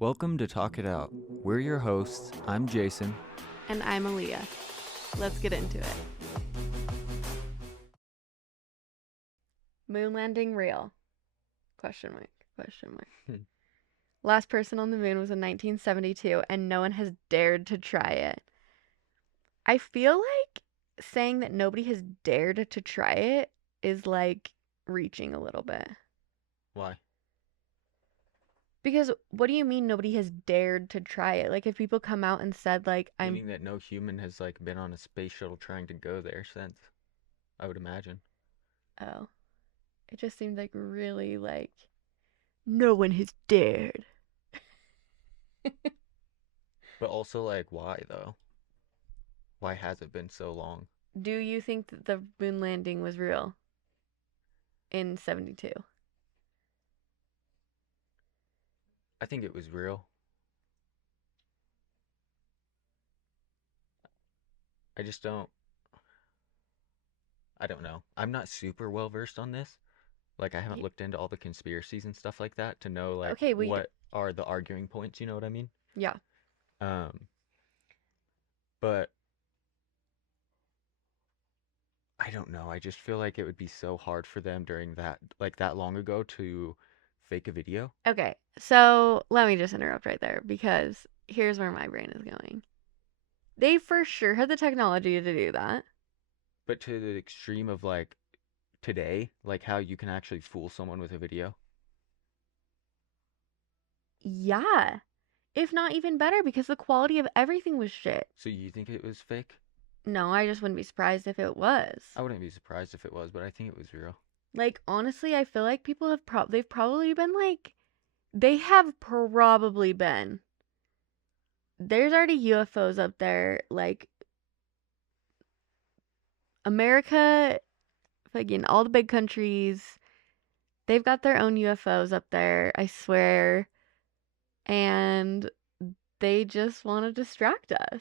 Welcome to Talk It Out. We're your hosts. I'm Jason. And I'm Aaliyah. Let's get into it. Moon landing real? Question mark. Question mark. Last person on the moon was in 1972, and no one has dared to try it. I feel like saying that nobody has dared to try it is like reaching a little bit. Why? Because what do you mean nobody has dared to try it? Like if people come out and said like Meaning that no human has been on a space shuttle trying to go there since, I would imagine. Oh. It just seemed like really like no one has dared. But also why though? Why has it been so long? Do you think that the moon landing was real in 72? I think it was real. I just I don't know. I'm not super well versed on this. I haven't looked into all the conspiracies and stuff like that to know Okay, what are the arguing points, you know what I mean? Yeah. Um but I don't know. I just feel like it would be so hard for them during that long ago to fake a video. Okay, so let me just interrupt right there because here's where my brain is going. They for sure had the technology to do that. But to the extreme of today, how you can actually fool someone with a video. Yeah. If not even better because the quality of everything was shit. So you think it was fake? No, I just wouldn't be surprised if it was. I wouldn't be surprised if it was, but I think it was real. Like honestly, I feel like people have they've probably been like they have probably been. There's already UFOs up there. Like America, fucking all the big countries, they've got their own UFOs up there, I swear. And they just want to distract us.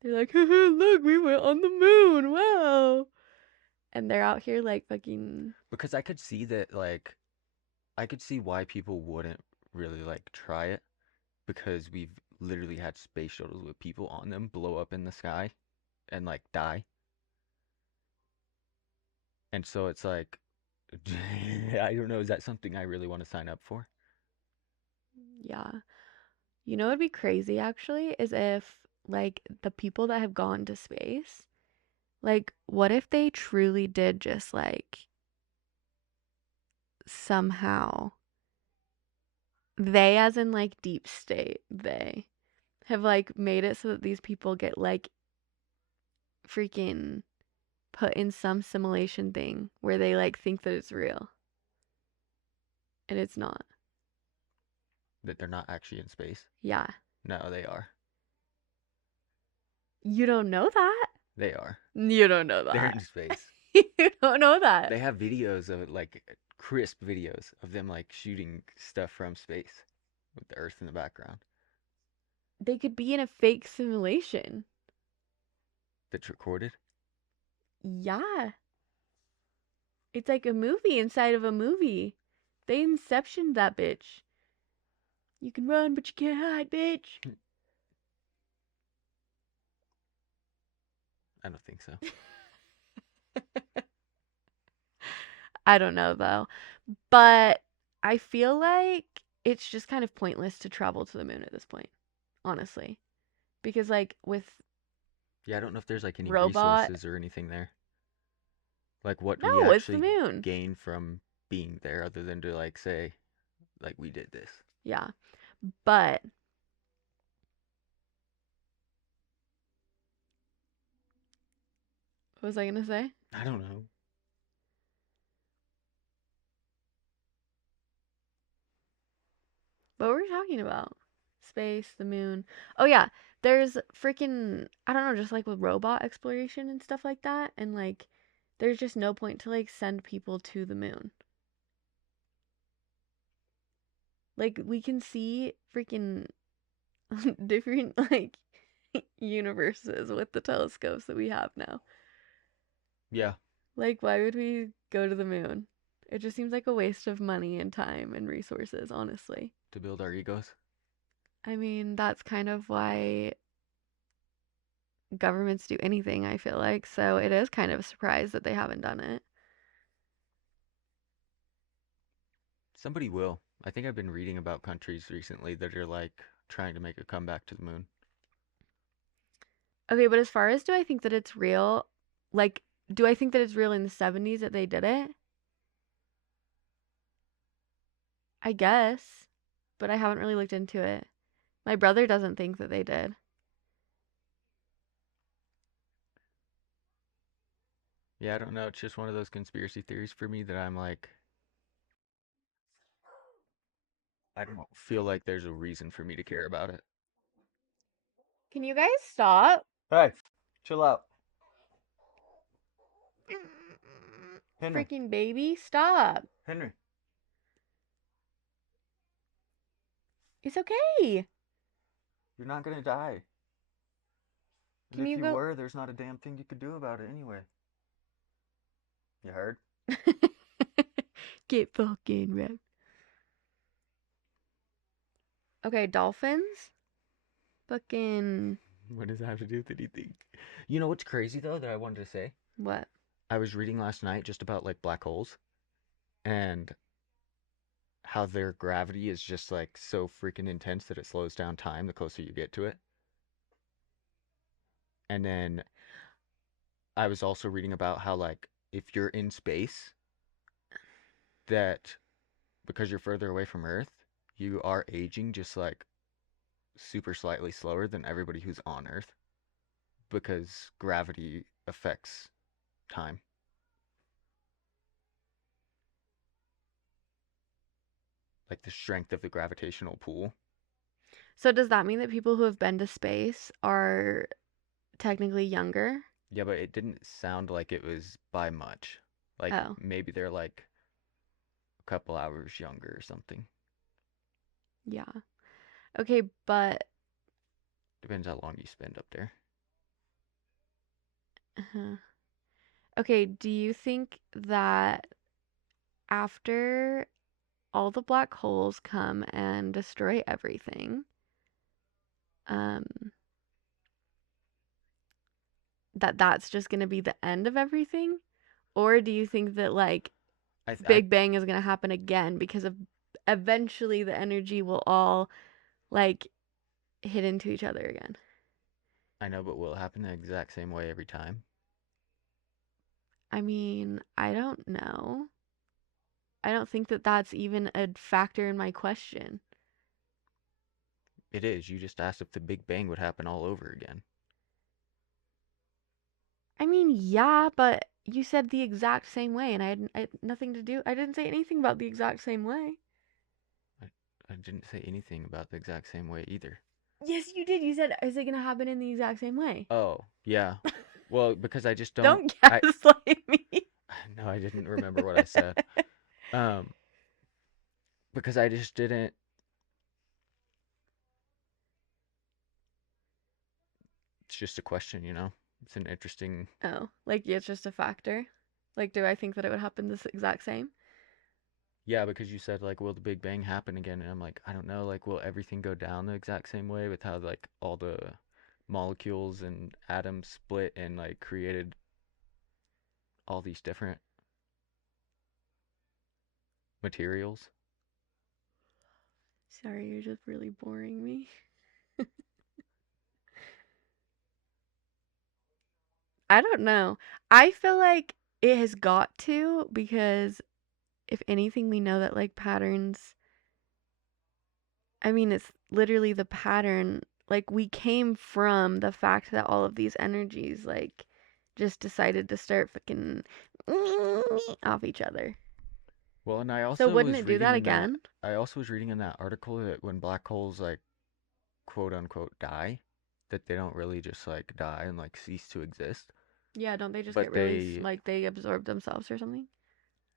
They're like, look, we went on the moon. Wow. And they're out here like fucking. Because I could see that, I could see why people wouldn't really try it, because we've literally had space shuttles with people on them blow up in the sky and die. And so it's like, I don't know, is that something I really want to sign up for? Yeah. You know what'd be crazy actually is if like the people that have gone to space, like what if they truly did just like somehow they as in like deep state they have like made it so that these people get like freaking put in some simulation thing where they like think that it's real and it's not. That they're not actually in space? Yeah. No, they are. You don't know that. They are. You don't know They're that. in space. You don't know that. They have videos of it, crisp videos of them shooting stuff from space with the Earth in the background They could be in a fake simulation. that's recorded. Yeah. It's like a movie inside of a movie. They inceptioned that bitch. You can run, but you can't hide, bitch. I don't think so. I don't know though. But I feel like it's just kind of pointless to travel to the moon at this point, honestly. Because like with Yeah, I don't know if there's any robot, resources or anything there. What do we no, it's the actually moon. gain from being there other than to say we did this? Yeah. But what was I gonna say? I don't know. What were we talking about? Space, the moon. Oh yeah, there's freaking I don't know, just like with robot exploration and stuff like that, and like there's just no point to like send people to the moon. Like we can see freaking different like universes with the telescopes that we have now. Yeah. Like why would we go to the moon? It just seems like a waste of money and time and resources, honestly. To build our egos. I mean, that's kind of why governments do anything, I feel like. So it is kind of a surprise that they haven't done it. Somebody will. I think I've been reading about countries recently that are like trying to make a comeback to the moon. Okay, but as far as do I think that it's real, like, do I think that it's real in the 70s that they did it? I guess, but I haven't really looked into it. My brother doesn't think that they did. Yeah, I don't know. It's just one of those conspiracy theories for me that I'm like, I don't feel like there's a reason for me to care about it. Can you guys stop? Hey, chill out. Henry, Freaking baby, stop. Henry. It's okay. You're not gonna die. And Can if you you go? were, there's not a damn thing you could do about it anyway. You heard? Get fucking wrecked. Okay, dolphins? Fucking. What does that have to do with anything? You know what's crazy though that I wanted to say? What? I was reading last night just about like black holes and how their gravity is just like so freaking intense that it slows down time the closer you get to it. And then I was also reading about how like if you're in space, that because you're further away from Earth, you are aging just like super slightly slower than everybody who's on Earth because gravity affects time. Like the strength of the gravitational pull. So does that mean that people who have been to space are technically younger? Yeah, but it didn't sound like it was by much. Like Oh, maybe they're like a couple hours younger or something. yeah. Okay, but Depends how long you spend up there. uh okay, do you think that after all the black holes come and destroy everything, um, that's just going to be the end of everything? Or do you think that like I Big Bang is going to happen again because of eventually the energy will all like hit into each other again? I know, but will it happen the exact same way every time? I mean, I don't know. I don't think that that's even a factor in my question. It is. You just asked if the Big Bang would happen all over again. I mean, yeah, but you said the exact same way, and I had nothing to do. I didn't say anything about the exact same way. I, I didn't say anything about the exact same way either. Yes, you did. You said, "Is it gonna happen in the exact same way?" Oh, yeah. Well, because I just don't Don't I gaslight me. no, I didn't remember what I said. Um, because I just didn't. It's just a question, you know? It's an interesting. Oh, like yeah, it's just a factor. Like, do I think that it would happen this exact same? Yeah, because you said like will the Big Bang happen again? And I'm like, I don't know, like will everything go down the exact same way with how like all the molecules and atoms split and like created all these different materials? Sorry, you're just really boring me. I don't know. I feel like it has got to because if anything, we know that like patterns. I mean, it's literally the pattern. Like we came from the fact that all of these energies like just decided to start fucking off each other. Well, and I So also wouldn't was it do reading that in that again? I also was reading in that article that when black holes like quote unquote die, that they don't really just like die and like cease to exist, Yeah, don't they just but get really like they absorb themselves or something?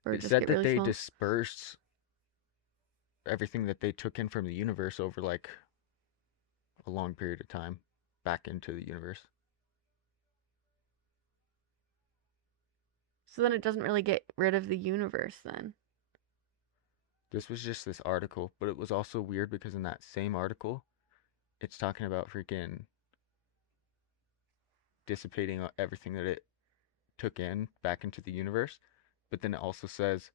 Or it just said get that really they small? dispersed everything that they took in from the universe over like a long period of time back into the universe. So then it doesn't really get rid of the universe then. This was just this article, but it was also weird because in that same article, it's talking about freaking dissipating everything that it took in back into the universe, but then it also says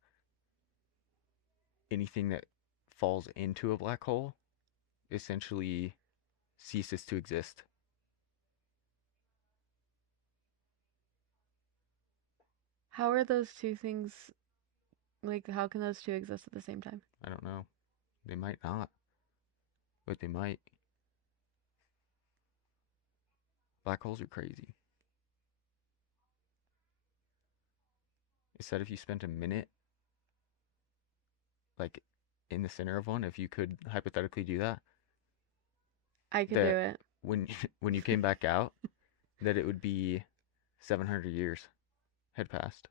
anything that falls into a black hole essentially ceases to exist. How are those two things, like, how can those two exist at the same time? I don't know. They might not, but they might. Black holes are crazy. It said if you spent a minute, like, in the center of one, if you could hypothetically do that, I could do that it. when when you came back out, that it would be 700 years had passed.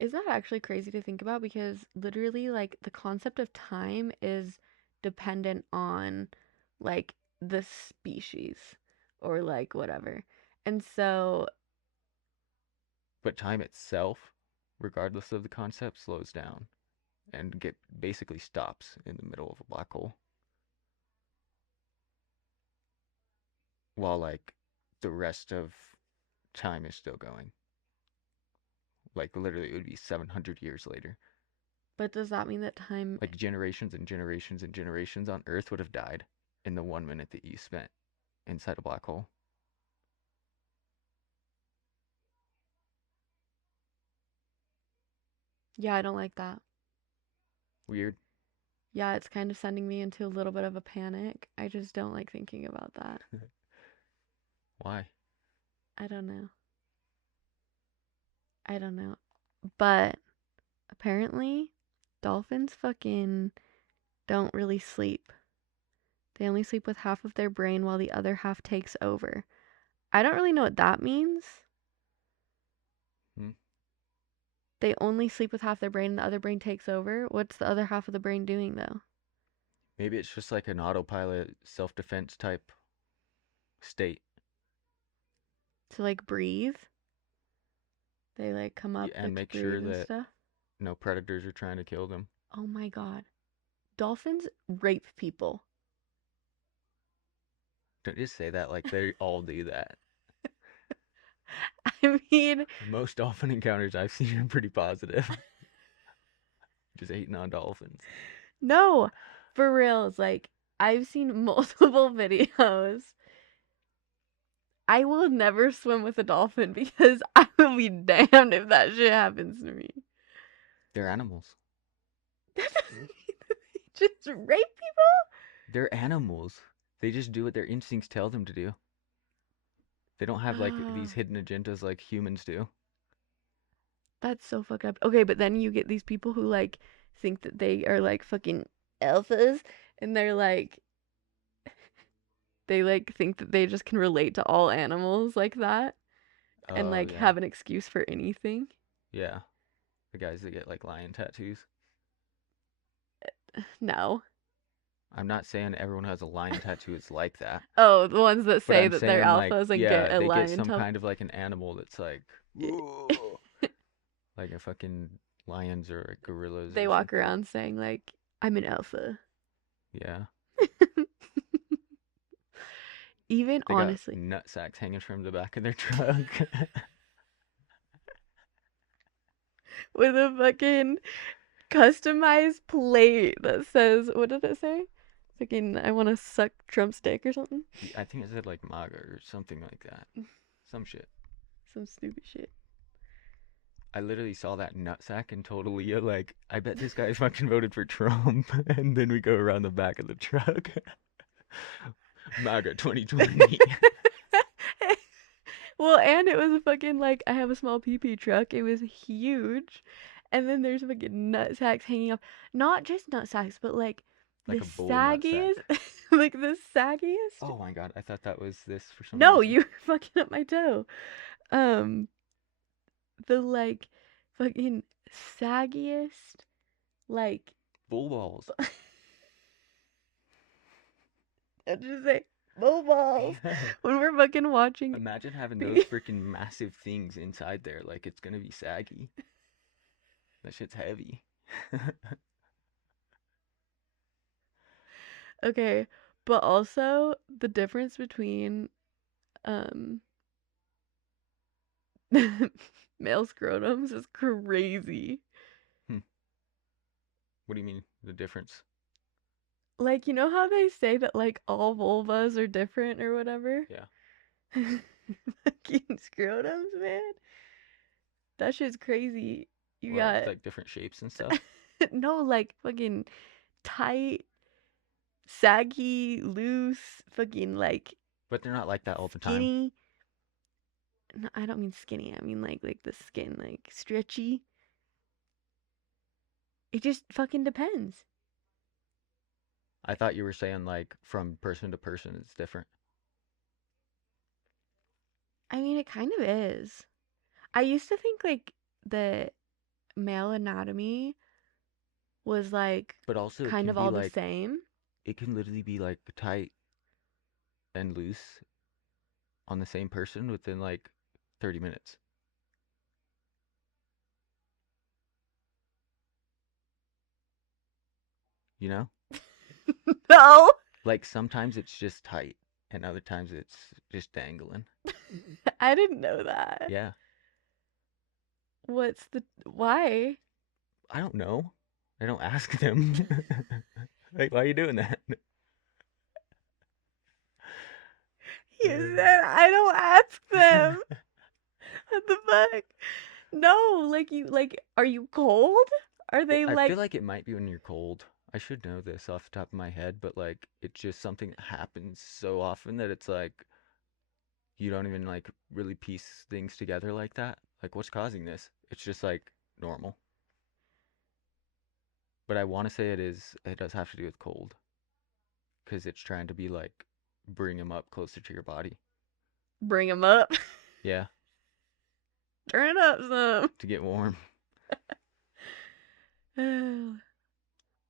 Is that actually crazy to think about? Because literally, like, the concept of time is dependent on, like, the species or, like, whatever. And so, But time itself, regardless of the concept, slows down and basically stops in the middle of a black hole. While like the rest of time is still going. Like literally it would be 700 years later. but does that mean that time, Like generations and generations and generations on Earth would have died in the 1 minute that you spent inside a black hole. yeah, I don't like that. Weird. Yeah, it's kind of sending me into a little bit of a panic. I just don't like thinking about that. Why? I don't know. I don't know. But apparently, dolphins fucking don't really sleep. They only sleep with half of their brain while the other half takes over. I don't really know what that means. Hmm? They only sleep with half their brain and the other brain takes over. What's the other half of the brain doing though? Maybe it's just like an autopilot self-defense type state. To like breathe. They like come up Yeah, and like to make sure breathe and that stuff. no predators are trying to kill them. Oh my god. Dolphins rape people. Don't just say that like they all do that. I mean, Most dolphin encounters I've seen are pretty positive. Just hating on dolphins. no. For reals, like I've seen multiple videos. I will never swim with a dolphin because I will be damned if that shit happens to me. They're animals. That doesn't mean that they just rape people? They're animals. They just do what their instincts tell them to do. They don't have like these hidden agendas like humans do. That's so fucked up. Okay, but then you get these people who like think that they are like fucking alphas and they're like they like think that they just can relate to all animals like that and Oh like yeah. have an excuse for anything. Yeah. The guys that get like lion tattoos. No. I'm not saying everyone who has a lion tattoo is like that. Oh, the ones that But say I'm that they're saying like, alphas and get yeah, a they get lion some tail. kind of like an animal that's like, whoa, like a fucking lions or gorillas They or walk something. around saying like I'm an alpha. Yeah. Even They got honestly, nut sacks hanging from the back of their truck. with a fucking customized plate that says, what did it say? Fucking, I want to suck Trump's dick or something. I think it said like MAGA or something like that. Some shit. Some stupid shit. I literally saw that nutsack and totally like, I bet this guy fucking voted for Trump. And then we go around the back of the truck. MAGA 2020. Well, and it was a fucking like I have a small PP truck. It was huge, and then there's fucking nut sacks hanging off. Not just nut sacks, but like Like the a bull nutsack. saggiest, like the saggiest. Oh my god, I thought that was this for some No, reason. you were fucking up my toe. Um, the like fucking saggiest, like Bull balls. I just say bull balls when we're fucking watching. Imagine having those freaking massive things inside there. Like it's gonna be saggy. That shit's heavy. Okay, but also the difference between um male scrotums is crazy. Hmm. What do you mean the difference? Like, you know how they say that like all vulvas are different or whatever? Yeah. Fucking scrotums, man. That shit's crazy. You What, got like different shapes and stuff? no, like fucking tight, saggy, loose, fucking like But they're not like that all the time. skinny. No, I don't mean skinny. I mean like the skin like stretchy. It just fucking depends. I thought you were saying like from person to person it's different. I mean, it kind of is. I used to think like the male anatomy was like But also it kind can of be all the like same. it can literally be like tight and loose on the same person within like 30 minutes. You know? No, Like sometimes it's just tight and other times it's just dangling. I didn't know that. Yeah. What's the why? I don't know. I don't ask them. Like, why are you doing that? You said I don't ask them. What the fuck? No, like you like are you cold? Are they I like feel like it might be when you're cold. I should know this off the top of my head, but like it's just something that happens so often that it's like you don't even like really piece things together like that. Like what's causing this? It's just like normal. But I want to say it does have to do with cold because it's trying to be like bring them up closer to your body. bring them up? Yeah, Turn it up to get warm. some.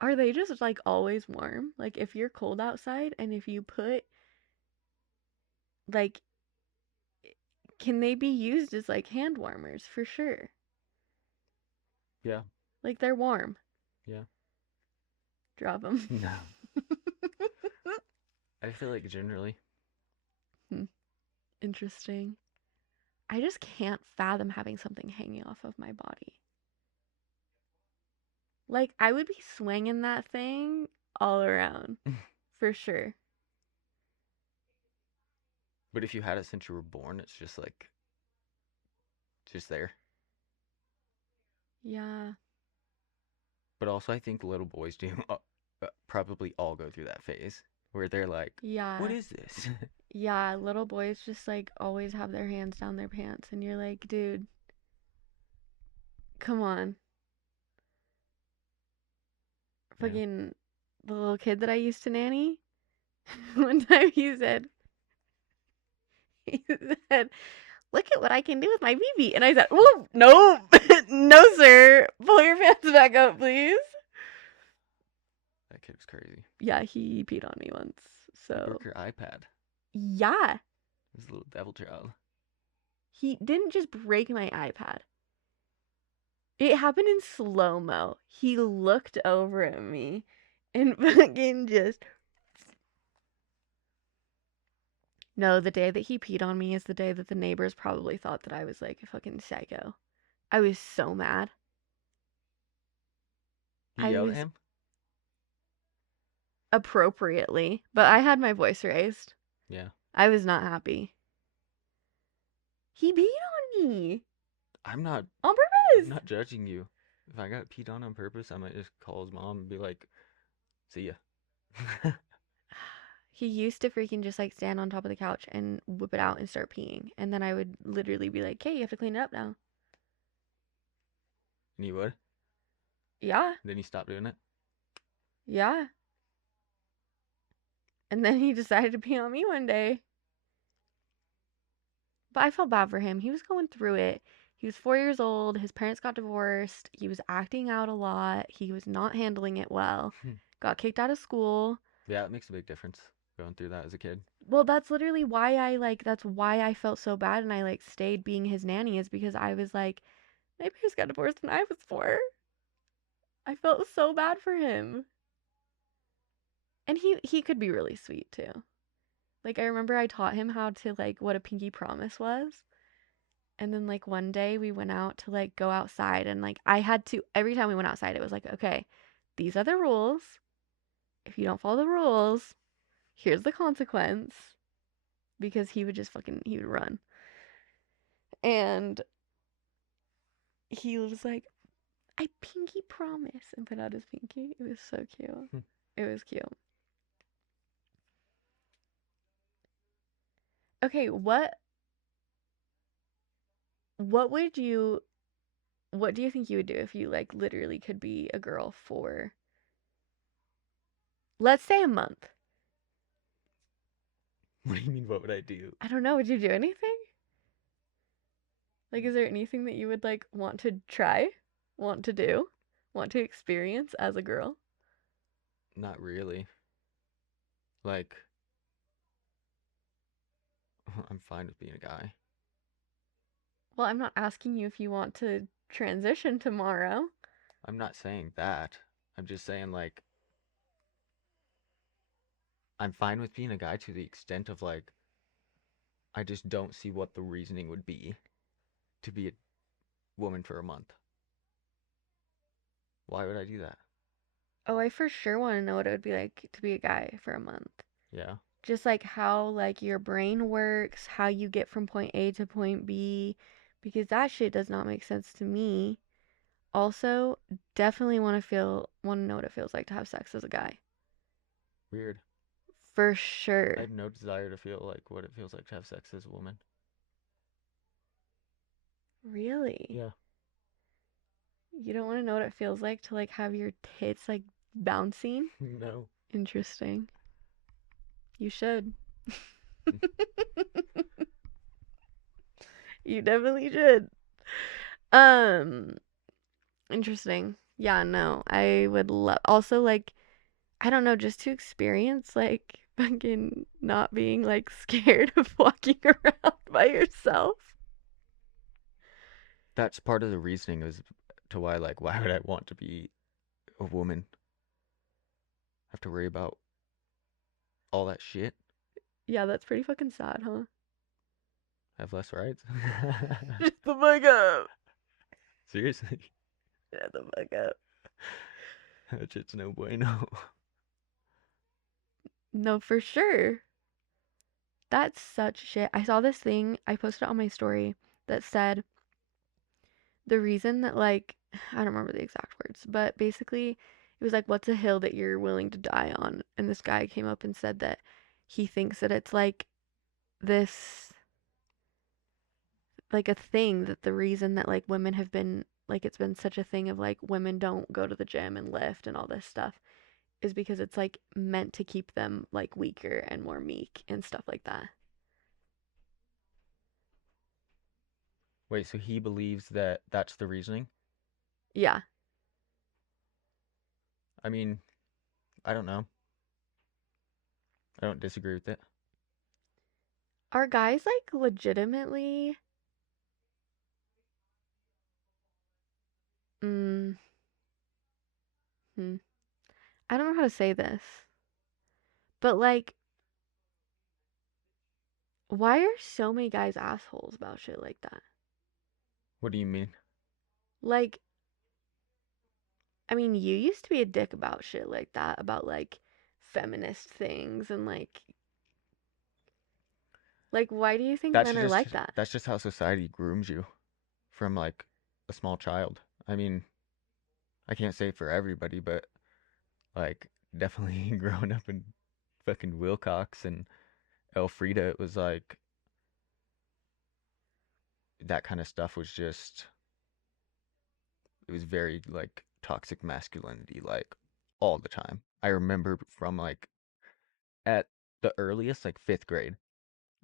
Are they just like always warm? Like if you're cold outside and if you put like can they be used as like hand warmers for sure? Yeah, Like they're warm. yeah. Drop them. No. I feel like generally. Interesting. I just can't fathom having something hanging off of my body. Like I would be swinging that thing all around for sure. But if you had it since you were born, it's just there. Yeah. But also, I think little boys do probably all go through that phase where they're like, "What Yeah. is this?" Yeah, little boys just like always have their hands down their pants and you're like, "Dude, come on." Yeah. Fucking the little kid that I used to nanny. One time he said, "Look at what I can do with my BB," and I said, "Ooh, no, no, sir, pull your pants back up, please." That kid was crazy. Yeah, he peed on me once. He So broke your iPad. yeah, This little devil child. he didn't just break my iPad. It happened in slow mo. He looked over at me and fucking just. No, the day that he peed on me is the day that the neighbors probably thought that I was like a fucking psycho. I was so mad. You I yelled at was him? appropriately, but I had my voice raised. Yeah. I was not happy. He peed on me I'm not. on I'm purpose. not judging you. If I got peed on purpose, I might just call his mom and be like, "See ya." He used to freaking just like stand on top of the couch and whip it out and start peeing. And then I would literally be like, "Okay, you have to clean it up now." And he would. Yeah, Then he stopped doing it. yeah. And then he decided to pee on me one day. But I felt bad for him. He was going through it. He was 4 years old. His parents got divorced. He was acting out a lot. He was not handling it well. Got kicked out of school. Yeah, it makes a big difference going through that as a kid. Well, that's literally why that's why I felt so bad and I like stayed being his nanny is because I was like, my parents got divorced when I was 4. I felt so bad for him. And he could be really sweet too. Like I remember I taught him how to like what a pinky promise was. And then like one day we went out to like go outside and like I had to every time we went outside it was like, okay, these are the rules. If you don't follow the rules, here's the consequence because he would run. And he was like, I pinky promise and put out his pinky. It was so cute. It was cute. Okay, what would you what do you think you would do if you like literally could be a girl for let's say a month? What do you mean, what would I do? I don't know, would you do anything? Like is there anything that you would like want to try, want to do, want to experience as a girl? Not really. Like, I'm fine with being a guy. Well, I'm not asking you if you want to transition tomorrow. I'm not saying that. I'm just saying, like, I'm fine with being a guy to the extent of, like, I just don't see what the reasoning would be to be a woman for a month. Why would I do that? Oh, I for sure want to know what it would be like to be a guy for a month. Yeah. Just like how like your brain works, how you get from point A to point B, because that shit does not make sense to me. Also, definitely want to know what it feels like to have sex as a guy. Weird. For I sure. have no desire to feel like what it feels like to have sex as a woman. Really? Yeah. You don't want to know what it feels like to like have your tits like bouncing? No. Interesting. You should. You definitely should. Um, interesting. Yeah, no. I would love also like I don't know, just to experience like fucking not being like scared of walking around by yourself. That's part of the reasoning as to why, like, why would I want to be a woman? Have to worry about all that shit? Yeah, that's pretty fucking sad, huh? Have less rights? Shut the fuck up. Seriously? Shut the fuck up. That shit's no bueno. No, for sure. That's such shit. I saw this thing, I posted it on my story that said the reason that like I don't remember the exact words, but basically it was like what's a hill that you're willing to die on? And this guy came up and said that he thinks that it's like this like a thing that the reason that like women have been like it's been such a thing of like women don't go to the gym and lift and all this stuff is because it's like meant to keep them like weaker and more meek and stuff like that. Wait, so he believes that that's the reasoning? Yeah. I mean, I don't know. I don't disagree with it. Are guys like legitimately mm, hmm, I don't know how to say this, but like why are so many guys assholes about shit like that? What do you mean? Like, I mean, you used to be a dick about shit like that, about like feminist things and like why do you think That's men are just like that? that's just how society grooms you from like a small child. I mean, I can't say for everybody, but like definitely growing up in fucking Wilcox and Elfrida, it was like that kind of stuff was just it was very like toxic masculinity like all the time. I remember from like at the earliest like 5th grade,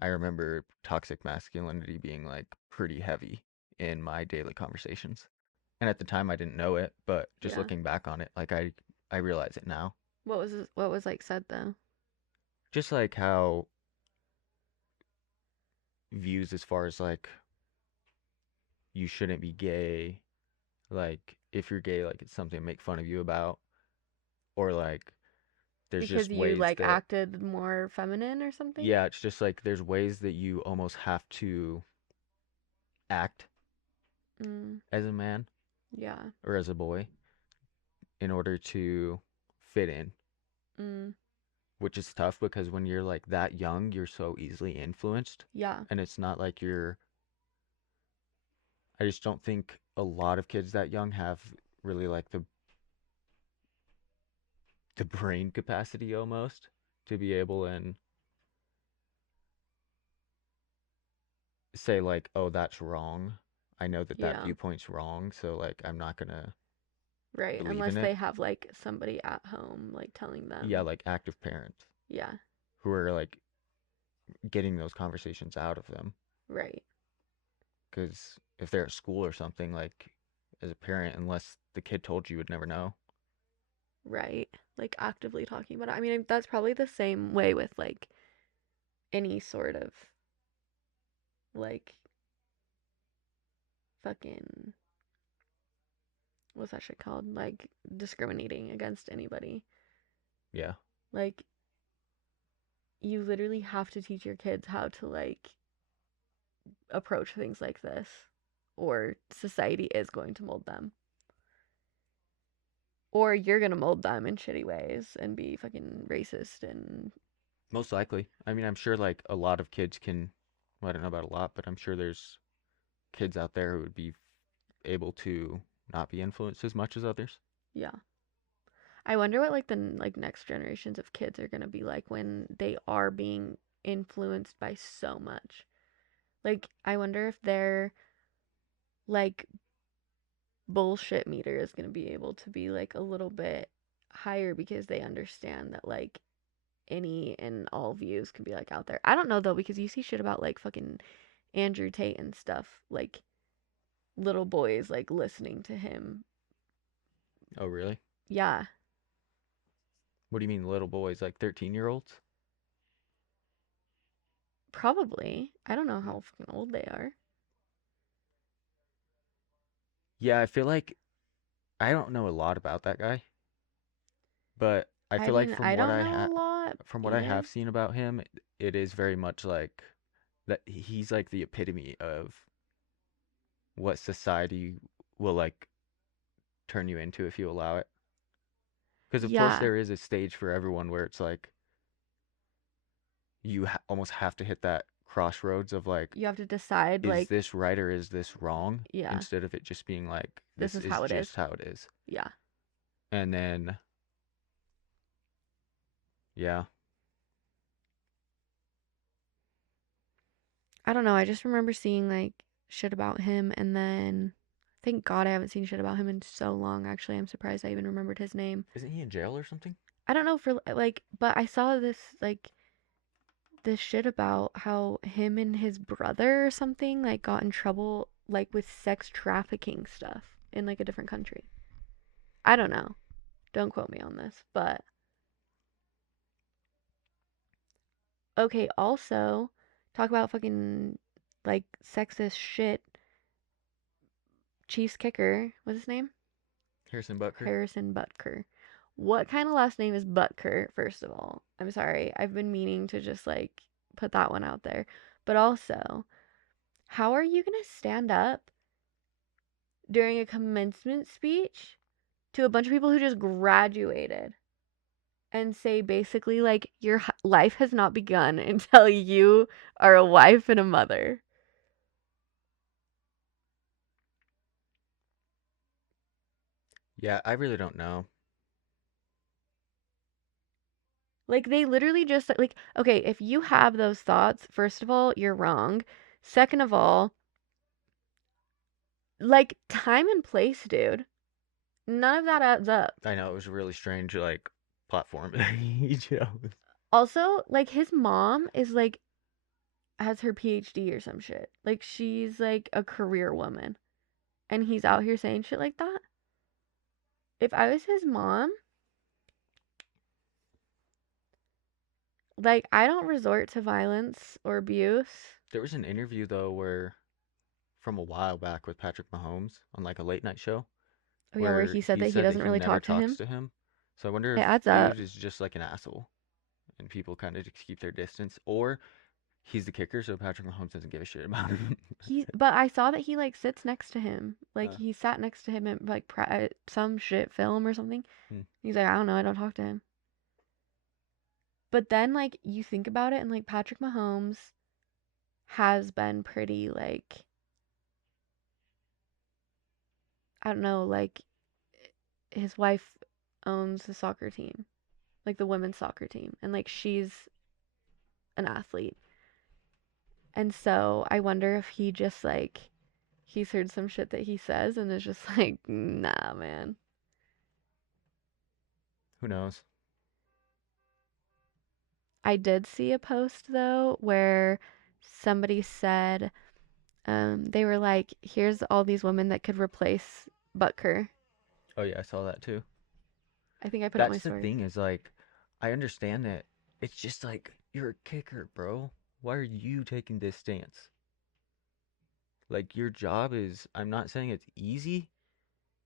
I remember toxic masculinity being like pretty heavy in my daily conversations. And at the time I didn't know it, but just Yeah. looking back on it, like I realize it now. What was like said though? Just like how views as far as like you shouldn't be gay, like if you're gay, like it's something to make fun of you about, or like there's Because just you ways like that, acted more feminine or something? yeah, it's just like there's ways that you almost have to act Mm, as a man yeah. or as a boy in order to fit in, Mm, which is tough because when you're like that young, you're so easily influenced. yeah. And it's not like I just don't think a lot of kids that young have really like the brain capacity almost to be able and say like, "Oh, that's wrong. I know that that Yeah. viewpoint's wrong, so like I'm not gonna Right. believe in Unless it." they have like somebody at home like telling Yeah, them. like active parents Yeah. who are like getting those conversations out of them. Right. Because if they're at school or something, like as a parent, unless the kid told you, you would never know. Right. Like actively talking about it. I mean, that's probably the same way with like any sort of like fucking what's that shit called? Like discriminating against anybody. Yeah. Like you literally have to teach your kids how to like approach things like this or society is going to mold them. Or you're going to mold them in shitty ways and be fucking racist and Most likely. I mean, I'm sure like a lot of kids can, well, I don't know about a lot, but I'm sure there's kids out there who would be able to not be influenced as much as others. yeah. I wonder what like the like next generations of kids are going to be like when they are being influenced by so much. Like I wonder if their like bullshit meter is going to be able to be like a little bit higher because they understand that like any and all views can be like out there. I don't know though because you see shit about like fucking Andrew Tate and stuff, like little boys like listening to him. Oh, really? Yeah, What do you mean little boys, like 13-year-olds? probably. I don't know how fucking old they are. Yeah, I feel like I don't know a lot about that guy, but I I feel like mean, I don't know a lot from what I either. have seen about him, it is very much like that he's like the epitome of what society will like turn you into if you allow it. Because of course Yeah, there is a stage for everyone where it's like you almost have to hit that crossroads of like, you have to decide is like, this right or is this wrong? yeah, Instead of it just being like, this this is is how it is. just how it is. Yeah. And then, yeah, I don't know. I just remember seeing like shit about him and then thank God I haven't seen shit about him in so long. Actually, I'm surprised I even remembered his name. isn't he in jail or something? I don't know for like, but I saw this shit about how him and his brother or something like got in trouble like with sex trafficking stuff in like a different country. I don't know. Don't quote me on this, but okay, also talk about fucking like sexist shit. Chiefs kicker, what's his name? Harrison Butker? Harrison Butker. What kind of last name is Butker, first of all? I'm sorry. I've been meaning to just like put that one out there. But also, how are you going to stand up during a commencement speech to a bunch of people who just graduated and say basically like your life has not begun until you are a wife and a mother? Yeah, I really don't know. Like they literally just like okay, if you have those thoughts, first of all, you're wrong. Second of all, like time and place, dude. None of that adds up. I know it was a really strange like platform that he chose. Also, like his mom is like has her PhD or some shit. Like she's like a career woman and he's out here saying shit like that. If I was his mom, like I don't resort to violence or abuse. There was an interview though where from a while back with Patrick Mahomes on like a late night show, Oh yeah, where where he said he that he said that doesn't he really never talk to talks him. to him. So I wonder It if adds up. dude is just like an asshole and people kind of just keep their distance, or he's the kicker, so Patrick Mahomes doesn't give a shit about him. But I saw that he like sits next to him. Like uh, he sat next to him at like some shit film or something. hmm. He's like, I don't know, I don't talk to him. But then like you think about it, and like Patrick Mahomes has been pretty like, I don't know, like his wife owns the soccer team, like the women's soccer team, and like she's an athlete. And so I wonder if he just like he's heard some shit that he says and is just like, nah, man. Who knows? I did see a post though where somebody said, they were like, here's all these women that could replace Butker. Oh yeah, I saw that too. I think I put it in my That's the story. thing is like, I understand that it's just like you're a kicker, bro. Why are you taking this stance? Like your job is, I'm not saying it's easy,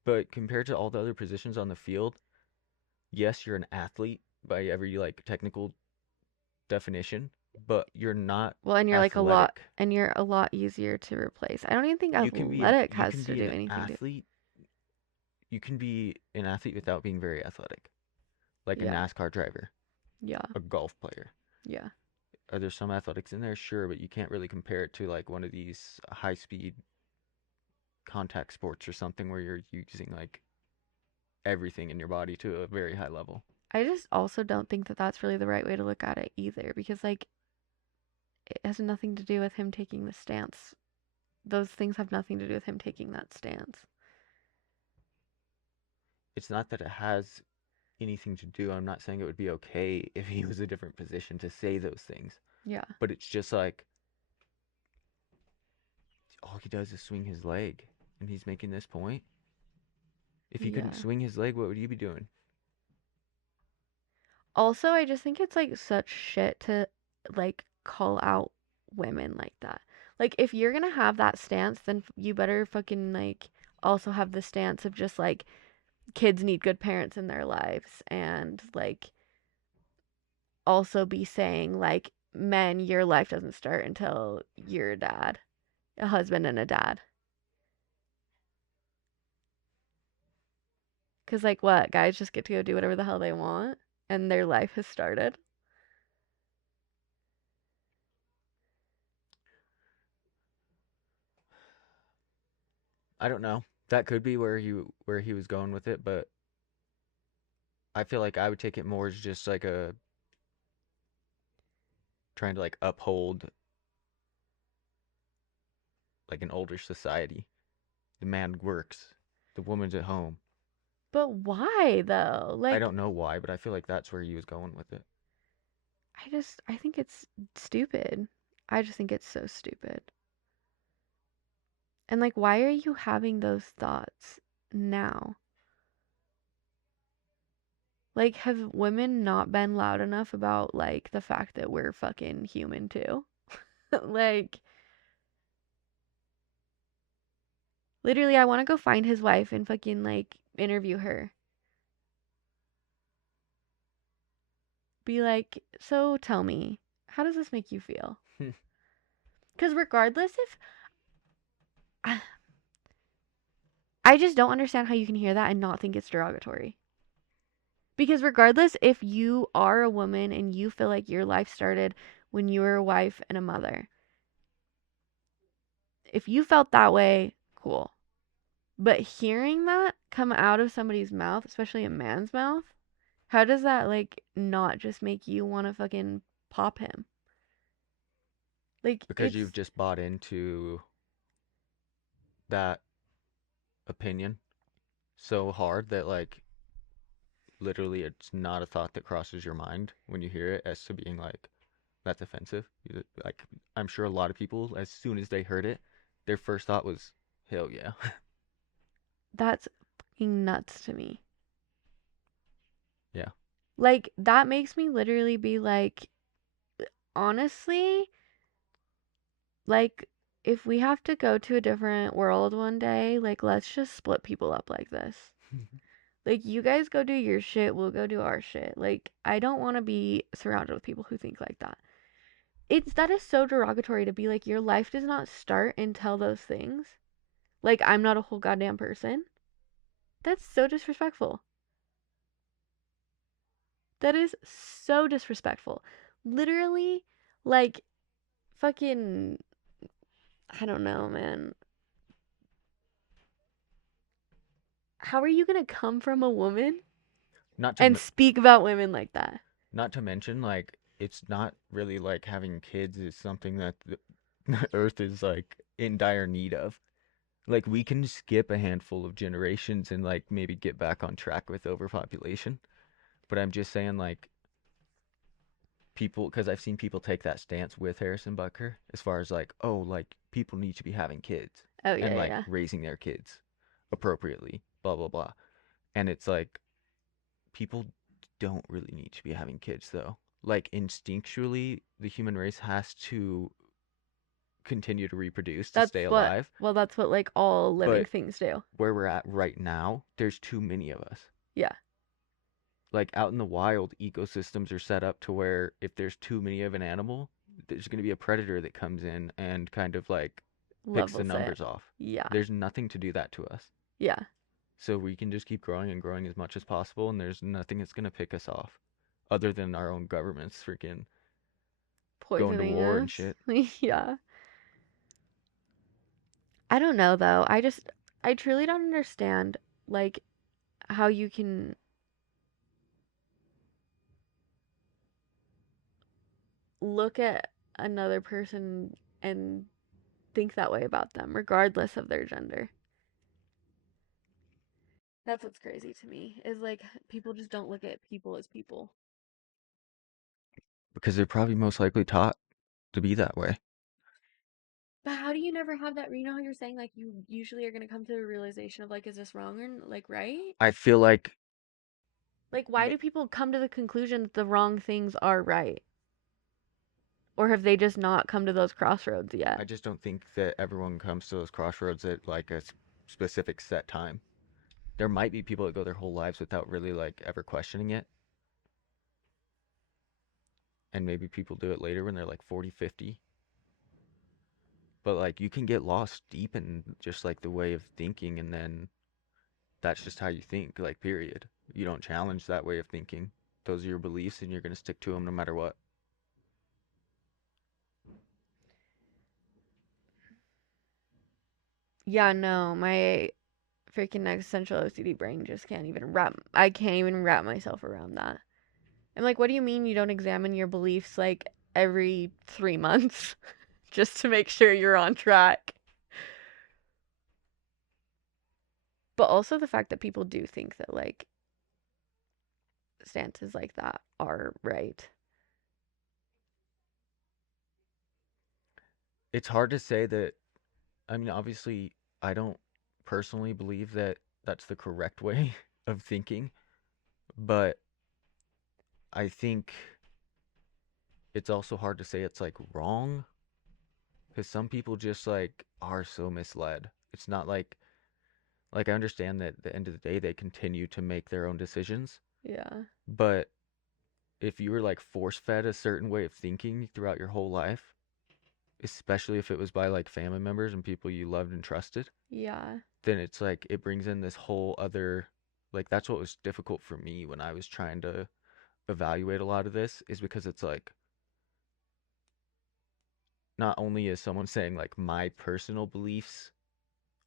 but compared to all the other positions on the field, yes, you're an athlete by every like technical definition, but you're not Well, and athletic. you're a lot easier to replace. I don't even think athletic You has can to be do an anything to. athlete. You can be an athlete without being very athletic, like a Yeah, NASCAR driver, yeah, a golf player. yeah. Are there some athletics in there? Sure, but you can't really compare it to like one of these high speed contact sports or something where you're using like everything in your body to a very high level. I just also don't think that that's really the right way to look at it either, because like it has nothing to do with him taking the stance. Those things have nothing to do with him taking that stance. It's not that it has anything to do. I'm not saying it would be okay if he was a different position to say those things, Yeah, but it's just like all he does is swing his leg and he's making this point. If he couldn't yeah. swing his leg, what would you be doing? Also, I just think it's like such shit to like call out women like that. Like if you're gonna have that stance, then you better fucking like also have the stance of just like kids need good parents in their lives, and like also be saying like, men, your life doesn't start until you're a dad, a husband and a dad. Cause like what, guys just get to go do whatever the hell they want and their life has started. I don't know. That could be where he was going with it, but I feel like I would take it more as just like a trying to like uphold like an older society. The man works, the woman's at home. But why though? I Like don't know why, but I feel like that's where he was going with it. I think it's stupid. I just think it's so stupid. And like why are you having those thoughts now? Like have women not been loud enough about like the fact that we're fucking human too? Like literally I want to go find his wife and fucking like interview her. Be like, "So tell me, how does this make you feel?" Cuz regardless if I just don't understand how you can hear that and not think it's derogatory. Because regardless if you are a woman and you feel like your life started when you were a wife and a mother, if you felt that way, cool. But hearing that come out of somebody's mouth, especially a man's mouth, how does that like not just make you want to fucking pop him? Like Because it's you've just bought into that opinion so hard that like literally it's not a thought that crosses your mind when you hear it as to being like that's offensive. Like I'm sure a lot of people as soon as they heard it, their first thought was hell yeah. that's fucking nuts to me. Yeah. Like that makes me literally be like, honestly, like if we have to go to a different world one day, like let's just split people up like this. Like, you guys go do your shit, we'll go do our shit. Like, I don't want to be surrounded with people who think like that. That is so derogatory to be like, your life does not start until those things. Like, I'm not a whole goddamn person. That's so disrespectful. That is so disrespectful. Literally, like, fucking, I don't know, man. How are you gonna come from a woman Not to and speak about women like that? not to mention, like, it's not really like having kids is something that the Earth is like in dire need of. Like, we can skip a handful of generations and like maybe get back on track with overpopulation. But I'm just saying, like, people, because I've seen people take that stance with Harrison Butker as far as like, oh, like people need to be having kids Oh, and yeah, like yeah. raising their kids appropriately, blah blah blah. And it's like people don't really need to be having kids though. Like, instinctually, the human race has to continue to reproduce to stay alive. That's what, like, all living But things do. where we're at right now, there's too many of us. Yeah. Like, out in the wild, ecosystems are set up to where if there's too many of an animal, there's going to be a predator that comes in and kind of like picks the Levels it. numbers off. Yeah. There's nothing to do that to us. Yeah. So we can just keep growing and growing as much as possible, and there's nothing that's going to pick us off other than our own governments freaking going to Poisoning war and us. shit. Yeah. I don't know though. I truly don't understand like how you can look at another person and think that way about them regardless of their gender. That's what's crazy to me. Is like people just don't look at people as people. Because they're probably most likely taught to be that way. But how do you never have that? You know how you're saying like you usually are gonna come to the realization of like, is this wrong or like right? I feel like Like, why do people come to the conclusion that the wrong things are right? Or have they just not come to those crossroads I yet? just don't think that everyone comes to those crossroads at like a specific set time. There might be people that go their whole lives without really like ever questioning it, and maybe people do it later when they're like 40, 50. But like, you can get lost deep in just like the way of thinking, and then that's just how you think, like, period. You don't challenge that way of thinking. Those are your beliefs, and you're going to stick to them no matter what. Yeah, no, my freaking existential OCD brain just I can't even wrap myself around that. I'm like, what do you mean you don't examine your beliefs like every 3 months just to make sure you're on track? But also the fact that people do think that like stances like that are right. It's hard to say that. I mean, obviously, I don't personally believe that that's the correct way of thinking, but I think it's also hard to say it's like wrong because some people just like are so misled. It's not like I understand that at the end of the day they continue to make their own decisions, Yeah. but if you were like force fed a certain way of thinking throughout your whole life, especially if it was by like family members and people you loved and trusted, Yeah. then it's like it brings in this whole other, like, that's what was difficult for me when I was trying to evaluate a lot of this, is because it's like not only is someone saying like my personal beliefs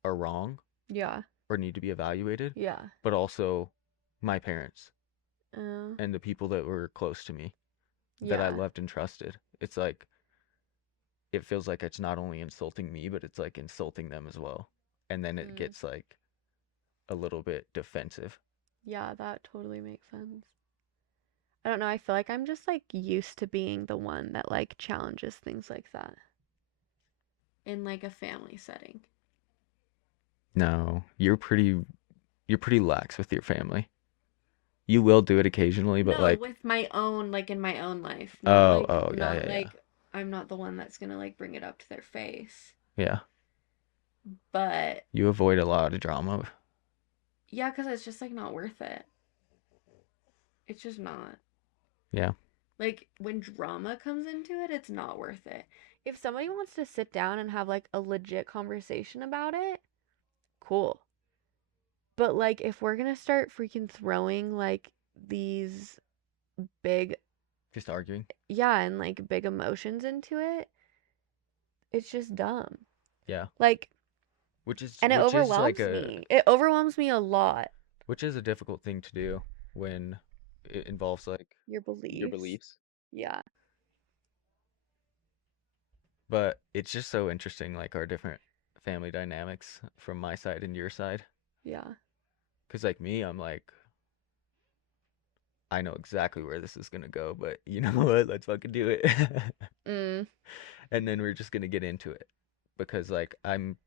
are wrong Yeah. or need to be evaluated, Yeah. but also my parents Uh, and the people that were close to me that I yeah. loved and trusted. It's like it feels like it's not only insulting me, but it's like insulting them as well. And then it Mm. gets like a little bit defensive. Yeah, that totally makes sense. I don't know, I feel like I'm just like used to being the one that like challenges things like that in like a family setting. No, you're pretty lax with your family. You will do it occasionally, but No, like, with my own like in my own life, oh, oh, yeah, not yeah, yeah. like I'm not the one that's gonna like bring it up to their face. Yeah. But You avoid a lot of drama. Yeah, because it's just like not worth it. It's just not. Yeah. Like when drama comes into it, it's not worth it. If somebody wants to sit down and have like a legit conversation about it, cool. But like if we're gonna start freaking throwing like these big, Just arguing. yeah, and like big emotions into it, it's just dumb. Yeah. Like, and it Which is like overwhelms a me. It overwhelms me a lot. which is a difficult thing to do when it involves like Your your beliefs. beliefs. Yeah. But it's just so interesting, like our different family dynamics from my side and your side. Yeah. Cause like me, I'm like, I know exactly where this is gonna go, but you know what? Let's fucking do it. Mm. And then we're just gonna get into it because like I'm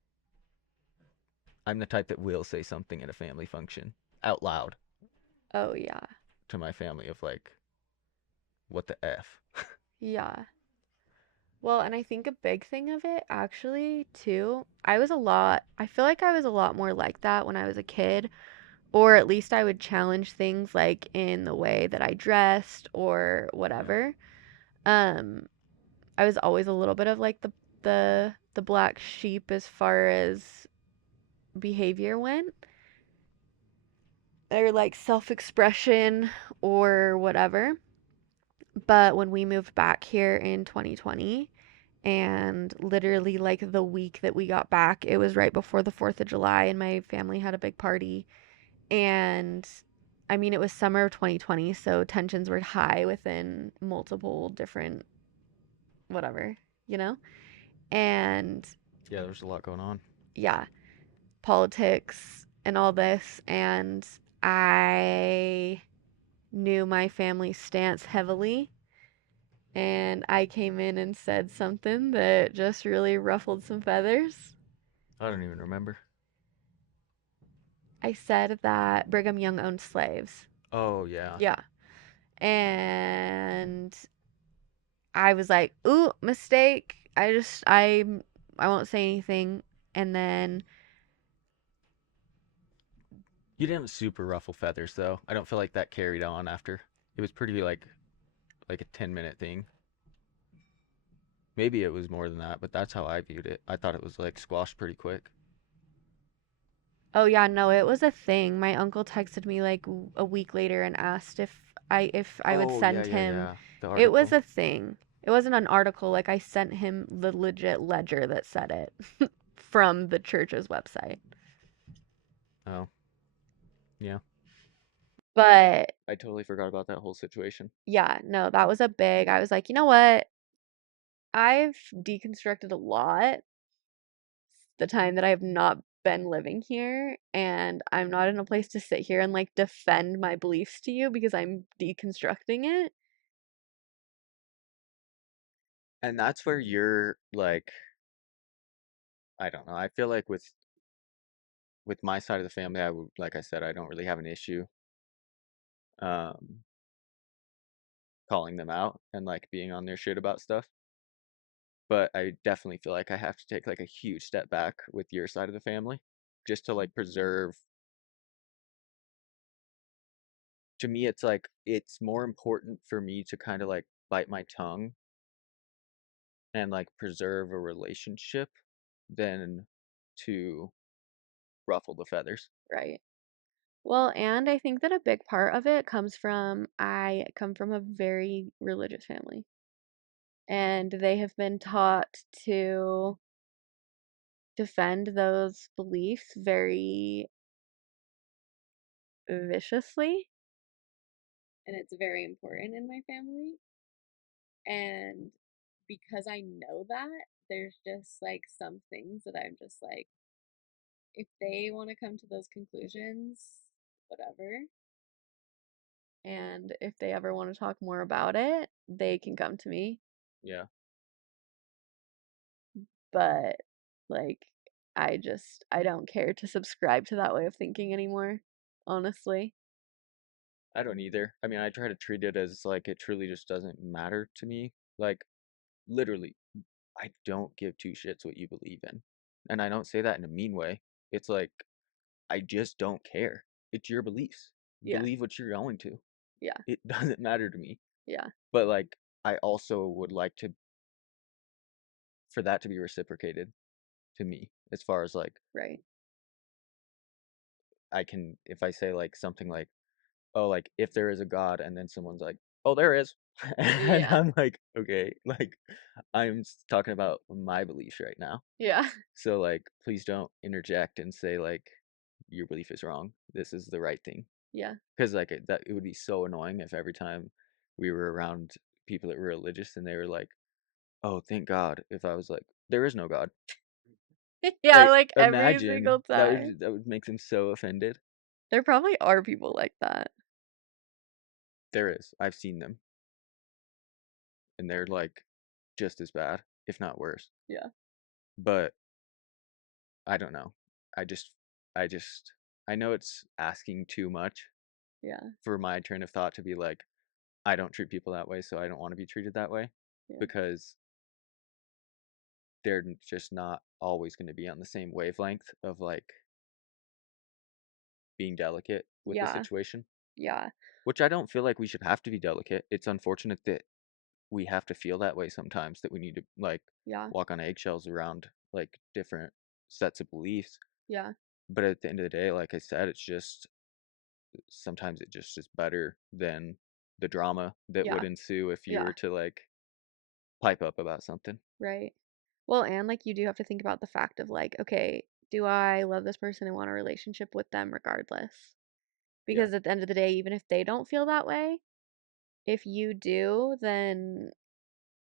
the type that will say something at a family function out loud Oh, yeah. to my family of like, what the f? Yeah. Well, and I think a big thing of it actually, too, I feel like I was a lot more like that when I was a kid, or at least I would challenge things like in the way that I dressed or Yeah. whatever. Um, I was always a little bit of like the black sheep as far as behavior went, or like self-expression or whatever. But when we moved back here in 2020, and literally like the week that we got back, it was right before the 4th of July, and my family had a big party. And I mean, it was summer of 2020, so tensions were high within multiple different whatever, you know? And Yeah, there's a lot going on. yeah, politics and all this. And I knew my family's stance heavily. And I came in and said something that just really ruffled some feathers. I don't even remember. I said that Brigham Young owned slaves. Oh yeah. Yeah. And I was like, "Ooh, mistake." I won't say anything. And then You didn't super ruffle feathers though. I don't feel like that carried on after. It was pretty like a 10-minute thing. Maybe it was more than that, but that's how I viewed it. I thought it was like squashed pretty quick. oh yeah, no, it was a thing. My uncle texted me like a week later and asked if I would Oh yeah, send yeah, him. yeah. The It was article. a thing. It wasn't an article, like I sent him the legit ledger that said it from the church's website. Oh, yeah. But I totally forgot about that whole situation. yeah, no, that was a big. I was like, "You know what? I've deconstructed a lot the time that I have not been living here, and I'm not in a place to sit here and like defend my beliefs to you because I'm deconstructing it." And that's where you're like, I don't know. I feel like with my side of the family, I would, like I said, I don't really have an issue um calling them out and like being on their shit about stuff. But I definitely feel like I have to take like a huge step back with your side of the family just to like preserve. To me, it's like it's more important for me to kind of like bite my tongue and like preserve a relationship than to ruffle the feathers. Right. Well, and I think that a big part of it comes from I come from a very religious family, and they have been taught to defend those beliefs very viciously, and it's very important in my family. And because I know that, there's just like some things that I'm just like, if they want to come to those conclusions, whatever. And if they ever want to talk more about it, they can come to me. Yeah, But like, I don't care to subscribe to that way of thinking anymore, honestly. I don't either. I mean, I try to treat it as like it truly just doesn't matter to me. Like, literally, I don't give two shits what you believe in. And I don't say that in a mean way. It's like, I just don't care. it's your beliefs. Yeah. Believe what you're going to. Yeah. It doesn't matter to me. Yeah. But like I also would like to for that to be reciprocated to me as far as like Right. I can if I say like something like oh like if there is a god and then someone's like oh there is and Yeah. I'm like okay like talking about my beliefs right now. Yeah. So like please don't interject and say like your belief is wrong. This is the right thing. Yeah. Because like it would be so annoying if every time we were around people that were religious and they were like, "Oh, thank God," if I was like, "There is no God." Yeah, Like, like every imagine single time. that would make them so offended. There probably are people like that. There is. I've seen them, and they're like just as bad, if not worse. Yeah. But I don't know. I just, I just, I know it's asking too much Yeah. for my train of thought to be like, I don't treat people that way, so I don't want to be treated that way Yeah. because they're just not always going to be on the same wavelength of like being delicate with the Yeah. situation, Yeah. which I don't feel like we should have to be delicate. It's unfortunate that we have to feel that way sometimes, that we need to like Yeah. walk on eggshells around like different sets of beliefs. Yeah. But at the end of the day, like I said, it's just sometimes it just is better than the drama that would Yeah. ensue if you Yeah. were to like pipe up about something. Right. Well, and like you do have to think about the fact of like, okay, do I love this person and want a relationship with them regardless? Yeah. Because at the end of the day, even if they don't feel that way, if you do, then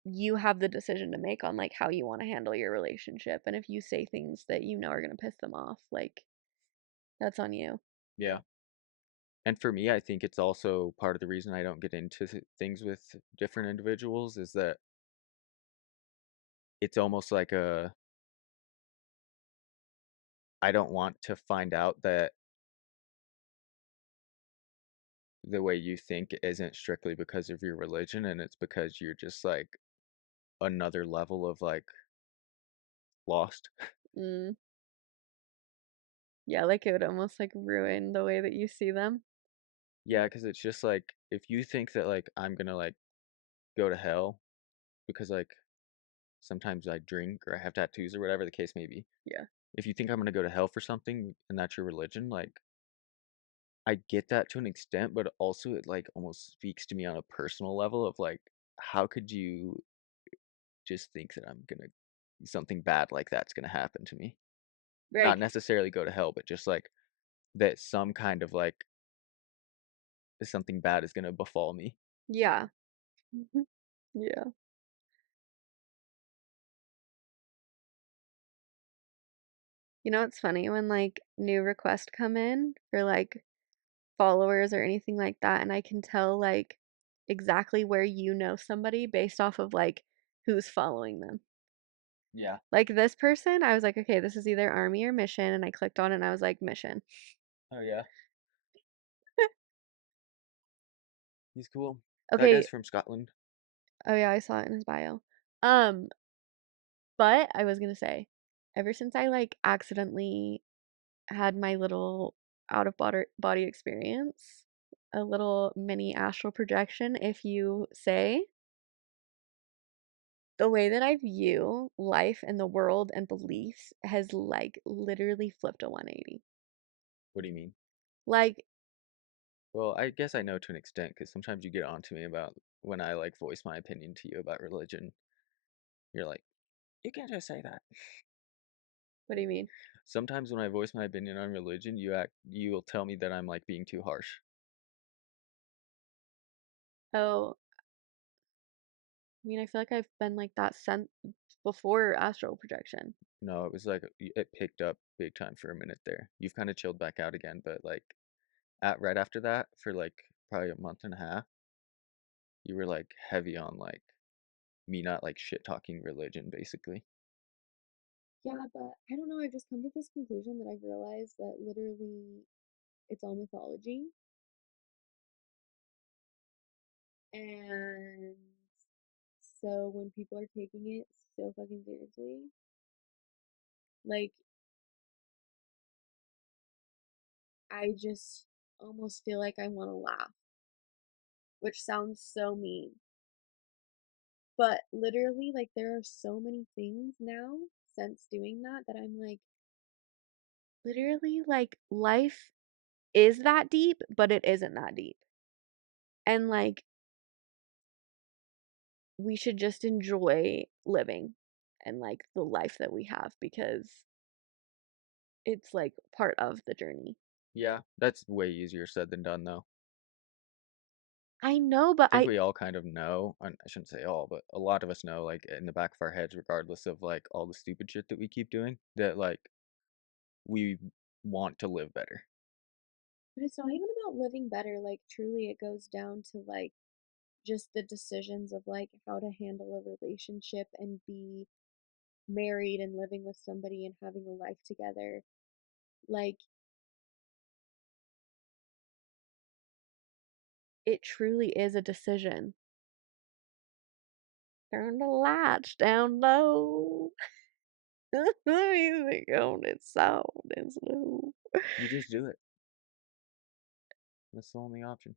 you have the decision to make on like how you want to handle your relationship. And if you say things that you know are going to piss them off, like that's on you. Yeah. And for me, I think it's also part of the reason I don't get into things with different individuals is that it's almost like a I don't want to find out that the way you think isn't strictly because of your religion and it's because you're just like another level of like lost. Mm, yeah, like it would almost like ruin the way that you see them. Yeah, because it's just like if you think that like I'm gonna like go to hell because like sometimes I drink or I have tattoos or whatever the case may be. Yeah. If you think I'm gonna go to hell for something and that's your religion, like I get that to an extent, but also it like almost speaks to me on a personal level of like how could you just think that I'm gonna something bad like that's gonna happen to me? Not Right. necessarily go to hell, but just like that some kind of like something bad is gonna befall me. Yeah. Mhm. Yeah. You know, it's funny when like new requests come in for like followers or anything like that, and I can tell like exactly where you know somebody based off of like who's following them. Yeah. Like this person, I was like, okay, this is either army or mission, and I clicked on it and I was like, mission. Oh yeah. He's cool. That Okay, guy's from Scotland. oh yeah, I saw it in his bio. Um, but I was gonna say, ever since I like accidentally had my little out of body experience, a little mini astral projection, if you say, the way that I view life and the world and beliefs has like literally flipped a 180. What do you mean? Like, Well, I guess I know to an extent because sometimes you get on to me about when I like voice my opinion to you about religion. You're like, you can't just say that. what do you mean? Sometimes when I voice my opinion on religion, you will tell me that I'm like being too harsh. Oh, I mean, I feel like I've been like that since before astral projection. No, it was like it picked up big time for a minute there. You've kind of chilled back out again, but like at right after that for like probably a month and a half, you were like heavy on like me not like shit talking religion basically. Yeah, but I don't know. I've just come to this conclusion that I've realized that literally it's all mythology. And so when people are taking it so fucking seriously, like I just almost feel like I want to laugh, which sounds so mean. But literally, like, there are so many things now since doing that that I'm like, literally, like, life is that deep, but it isn't that deep. And like, we should just enjoy living and like the life that we have because it's like part of the journey. Yeah, that's way easier said than done, though. I know, but I think we all kind of know, and I shouldn't say all, but a lot of us know, like in the back of our heads, regardless of like all the stupid shit that we keep doing, that like we want to live better. but it's not even about living better. Like, truly, it goes down to like just the decisions of like how to handle a relationship and be married and living with somebody and having a life together. Like, it truly is a decision. Turn the lights down low. The music on its sound and slow. You just do it. That's the only option.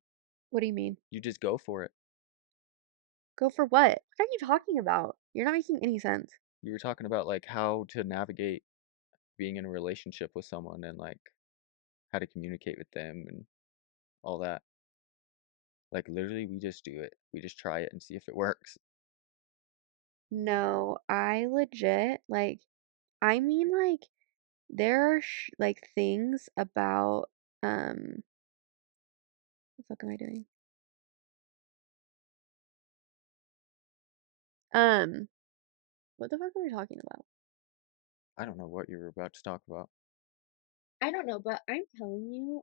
What do you mean? You just go for it. Go for what? What are you talking about? You're not making any sense. You were talking about like how to navigate being in a relationship with someone and like how to communicate with them and all that. Like literally, we just do it. We just try it and see if it works. No, I legit, like, I mean, like, there are like things about, what the fuck am I doing? Um, what the fuck are we talking about? I don't know what you were about to talk about. I don't know, but I'm telling you,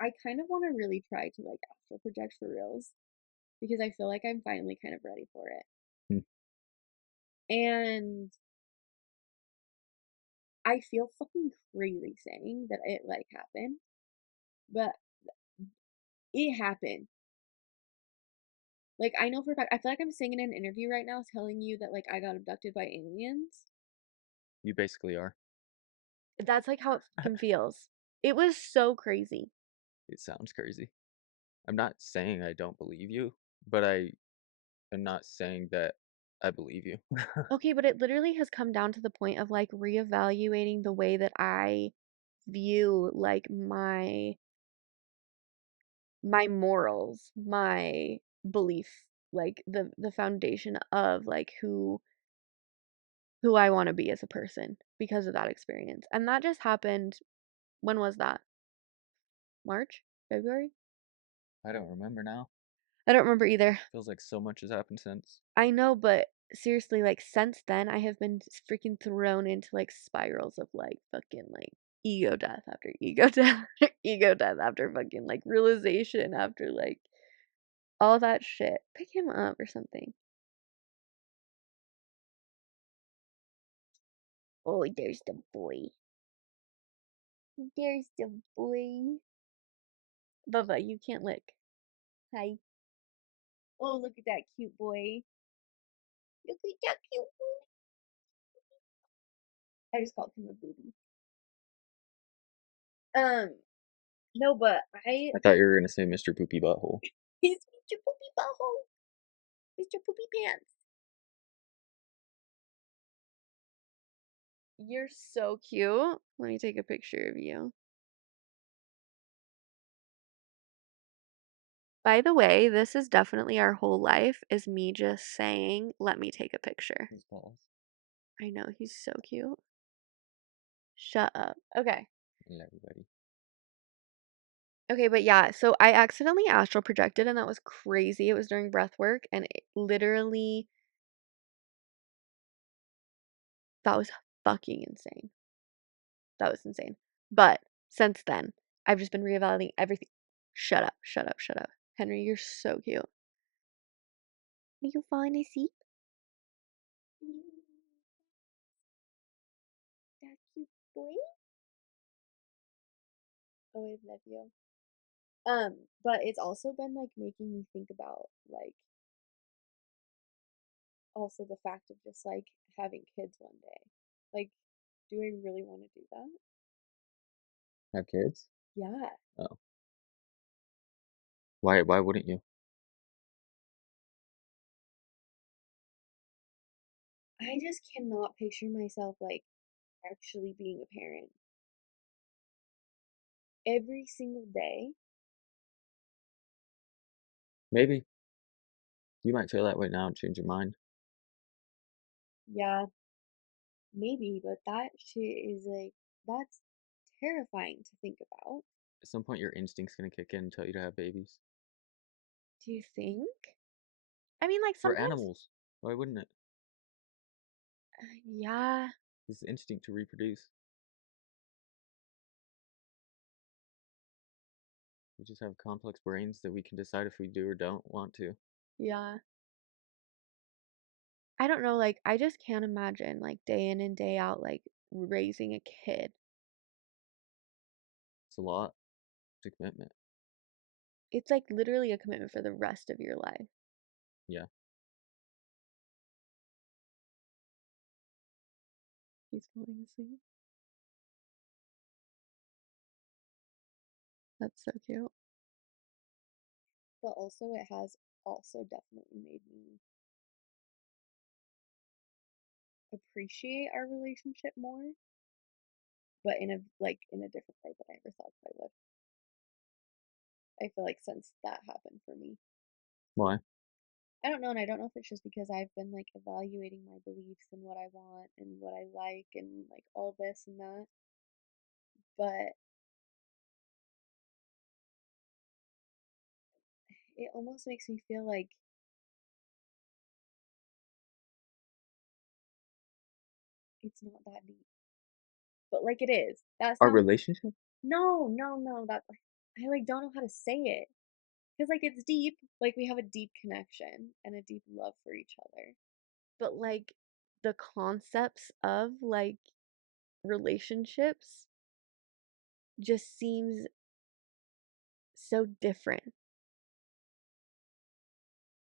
I kind of want to really try to like astral project for reals because I feel like I'm finally kind of ready for it. Hmm. And I feel fucking crazy saying that it like happened, but it happened. Like, I know for a fact, I feel like I'm saying in an interview right now telling you that like I got abducted by aliens. You basically are. That's like how it fucking feels. It was so crazy. It sounds crazy. I'm not saying I don't believe you, but I am not saying that I believe you. Okay, but it literally has come down to the point of like reevaluating the way that I view like my morals, my belief, like the foundation of like who I want to be as a person because of that experience. And that just happened. When was that? March? February? I don't remember now. I don't remember either. Feels like so much has happened since. I know, but seriously, like since then, I have been freaking thrown into like spirals of like fucking like ego death after ego death after ego death after fucking like realization after like all that shit. Pick him up or something. Oh, there's the boy. There's the boy. Bubba, you can't lick. Hi. Oh, look at that cute boy. Look at that cute boy. I just called him a booby. Um, no, but I I thought you were gonna say Mr. Poopy Butthole. he's Mr. Poopy Butthole. Mr. Poopy Pants. You're so cute. Let me take a picture of you. By the way, this is definitely our whole life is me just saying, let me take a picture. His balls. I know, he's so cute. Shut up. Okay. Hello, everybody. Okay, but yeah, so I accidentally astral projected and that was crazy. It was during breath work and it literally, that was fucking insane. That was insane. But since then, I've just been reevaluating everything. Shut up, shut up, shut up. Henry, you're so cute. Are you falling asleep? That cute boy? Oh, I love you. But it's also been like making me think about like also the fact of just like having kids one day. Like, do I really want to do that? Have kids? Yeah. Oh. Why wouldn't you? I just cannot picture myself like actually being a parent every single day. Maybe you might feel that way now and change your mind. Yeah, maybe, but that shit is like, that's terrifying to think about. At some point, your instinct's gonna kick in and tell you to have babies. Do you think? I mean, like We're sometimes, animals. Why wouldn't it? yeah, It's the instinct to reproduce. We just have complex brains that we can decide if we do or don't want to. yeah. I don't know, like, I just can't imagine, like, day in and day out, like, raising a kid. It's a lot. It's a commitment. It's like literally a commitment for the rest of your life. Yeah. He's falling asleep. That's so cute. But also, it has also definitely made me appreciate our relationship more, but in a like in a different way than I ever thought I would. I feel like since that happened for me. Why? I don't know, and I don't know if it's just because I've been like evaluating my beliefs and what I want and what I like and like all this and that. But it almost makes me feel like it's not that deep. But like it is. That Our sounds relationship? no, no, no. That I like don't know how to say it. Because like it's deep, like we have a deep connection and a deep love for each other. But like the concepts of like relationships just seems so different.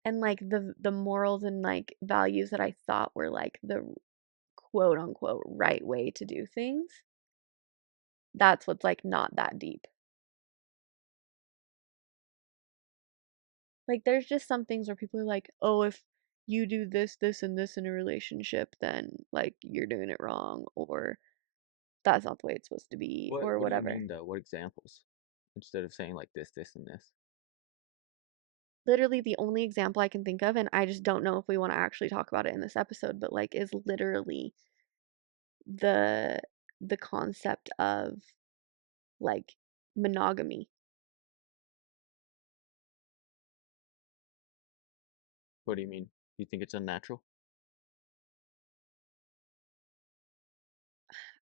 And like the morals and like values that I thought were like the quote unquote right way to do things, that's what's like not that deep. Like there's just some things where people are like, "Oh, if you do this, this and this in a relationship, then like you're doing it wrong or that's not the way it's supposed to be or What do you whatever." mean though? What examples? Instead of saying like this, and this. Literally the only example I can think of, and I just don't know if we want to actually talk about it in this episode, but like is literally the the concept of like monogamy. What do you mean? You think it's unnatural?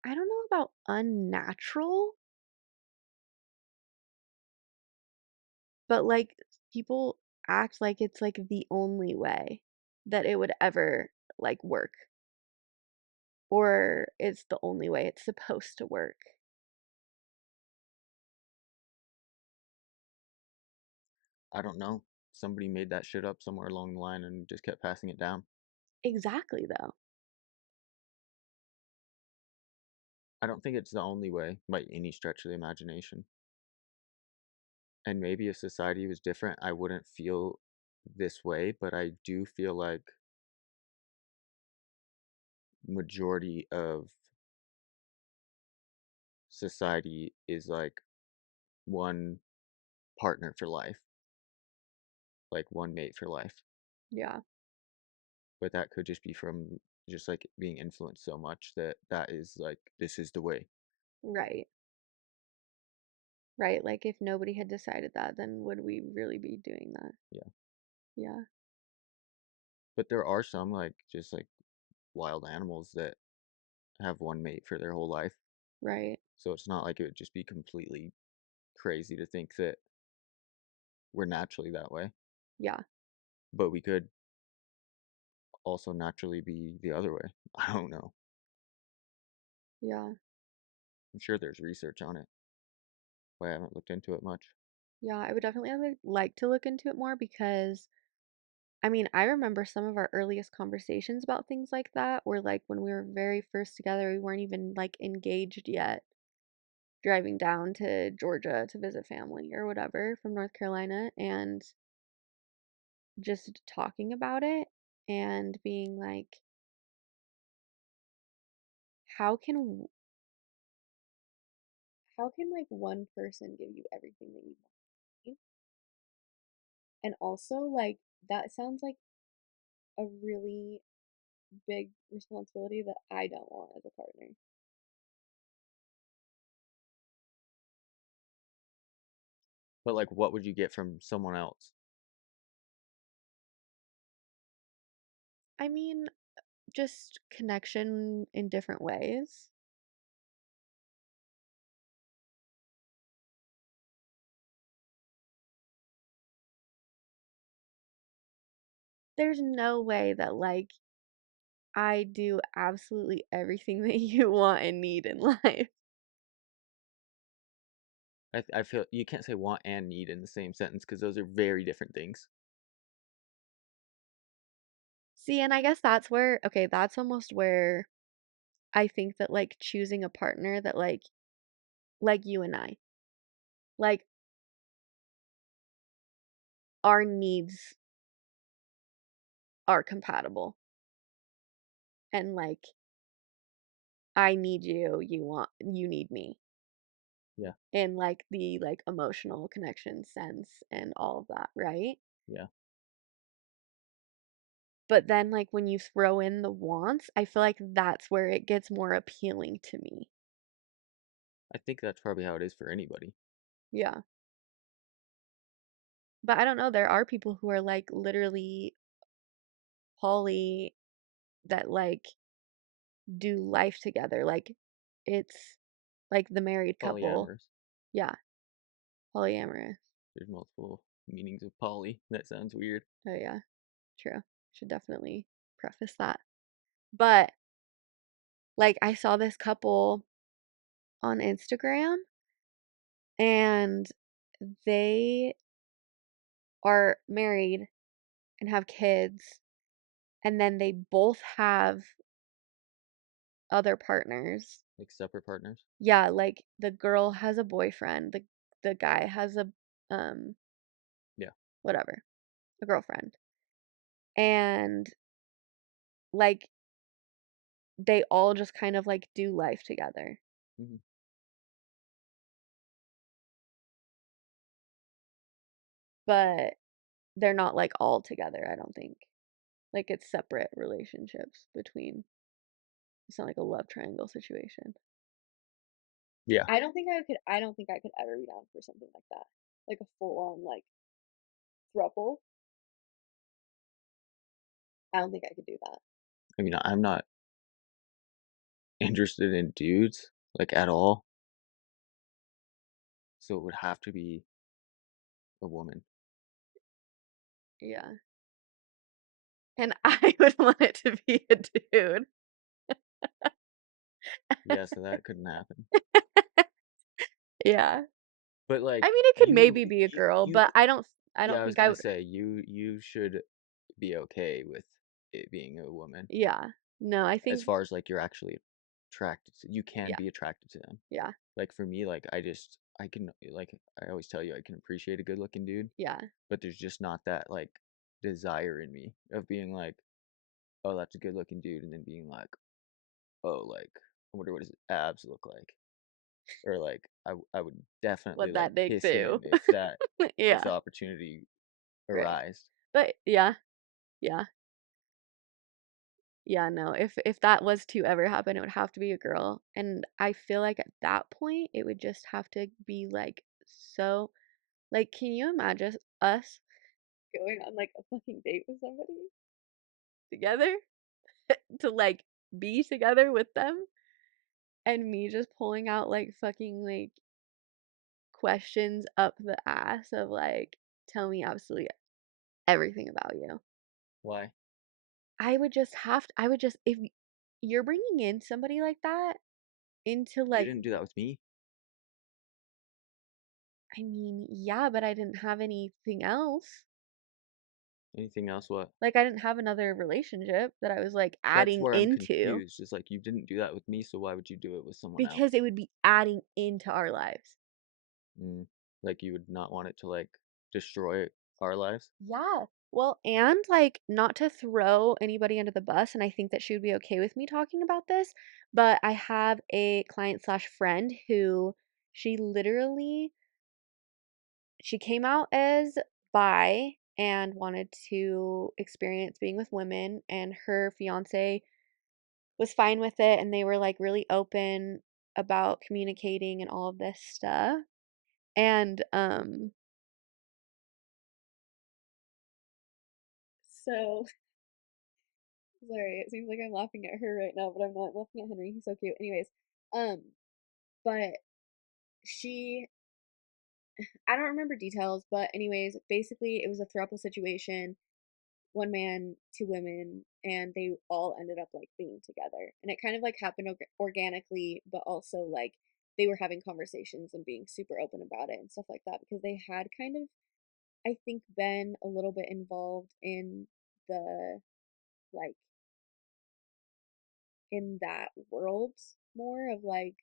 I don't know about unnatural, but like people act like it's like the only way that it would ever like work or it's the only way it's supposed to work. I don't know. Somebody made that shit up somewhere along the line and just kept passing it down. Exactly though. I don't think it's the only way by any stretch of the imagination. And maybe if society was different, I wouldn't feel this way, but I do feel like majority of society is like one partner for life, like one mate for life. Yeah, But that could just be from just like being influenced so much that that is like this is the way. right. Right, like if nobody had decided that, then would we really be doing that? Yeah. Yeah, But there are some like just like wild animals that have one mate for their whole life. right. So it's not like it would just be completely crazy to think that we're naturally that way. Yeah, But we could also naturally be the other way. I don't know. yeah, I'm sure there's research on it, but I haven't looked into it much. yeah. I would definitely like to look into it more because I mean, I remember some of our earliest conversations about things like that were like when we were very first together, we weren't even like engaged yet. driving down to Georgia to visit family or whatever from North Carolina and just talking about it and being like, how can how can like one person give you everything that you need? And also like that sounds like a really big responsibility that I don't want as a partner. But like, what would you get from someone else? I mean, just connection in different ways. There's no way that like I do absolutely everything that you want and need in life. I feel you can't say want and need in the same sentence because those are very different things. See, and I guess that's where, okay, that's almost where I think that like choosing a partner that like you and I, like our needs are compatible and like I need you, you need me Yeah, in like the like emotional connection sense and all of that, right? yeah. But then like when you throw in the wants, I feel like that's where it gets more appealing to me. I think that's probably how it is for anybody. Yeah. But I don't know, there are people who are like literally poly that like do life together. Like it's like the married couple. Polyamorous. Yeah, polyamorous. There's multiple meanings of poly. That sounds weird. Oh yeah, true. Should definitely preface that. But like I saw this couple on Instagram and they are married and have kids and then they both have other partners. Like separate partners. Yeah, like the girl has a boyfriend, the guy has a um Yeah. whatever, a girlfriend. And like they all just kind of like do life together. Hmm. But they're not like all together, I don't think. Like it's separate relationships between it's not like a love triangle situation. Yeah. I don't think I could ever be down for something like that. Like a full on like throuple. I don't think I could do that. I mean, I'm not interested in dudes like at all, so it would have to be a woman. Yeah. And I would want it to be a dude. Yeah, so that couldn't happen. Yeah. But I like mean it could maybe be a girl, you but I yeah, don't I was think I gonna would. say you should be okay with it being a woman. Yeah. No, I As think far as like you're actually attracted to, you can yeah. be attracted to them. Yeah. Like for me, like I can like I always tell you I can appreciate a good looking dude, Yeah. but there's just not that like desire in me of being like, oh, that's a good looking dude, and then being like, oh, like I wonder what his abs look like, or like I would definitely What like that dick kiss do. him if this Yeah. opportunity Right. arise. But yeah. Yeah. Yeah, no. If that was to ever happen, it would have to be a girl. And I feel like at that point it would just have to be like so like can you imagine us going on like a fucking date with somebody together to like be together with them and me just pulling out like fucking like questions up the ass of like tell me absolutely everything about you. Why? I would just if you're bringing in somebody like that into You like didn't do that with me. I mean, yeah, but I didn't have anything else. Anything else? What? Like I didn't have another relationship that I was like That's adding where I'm into confused. It's like you didn't do that with me, so why would you do it with someone else? because it would be adding into our lives. Mm. Like you would not want it to like destroy our lives. Yeah. Well, and like not to throw anybody under the bus, and I think that she would be okay with me talking about this, but I have a client slash friend who she literally she came out as bi and wanted to experience being with women, and her fiance was fine with it, and they were like really open about communicating and all of this stuff. And so sorry, it seems like I'm laughing at her right now, but I'm not. I'm laughing at Henry. He's so cute. Anyways, um, but she, I don't remember details, but anyways, basically it was a throuple situation, one man, two women, and they all ended up like being together, and it kind of like happened organically, but also like they were having conversations and being super open about it and stuff like that because they had kind of, I think, been a little bit involved in the like in that world more of like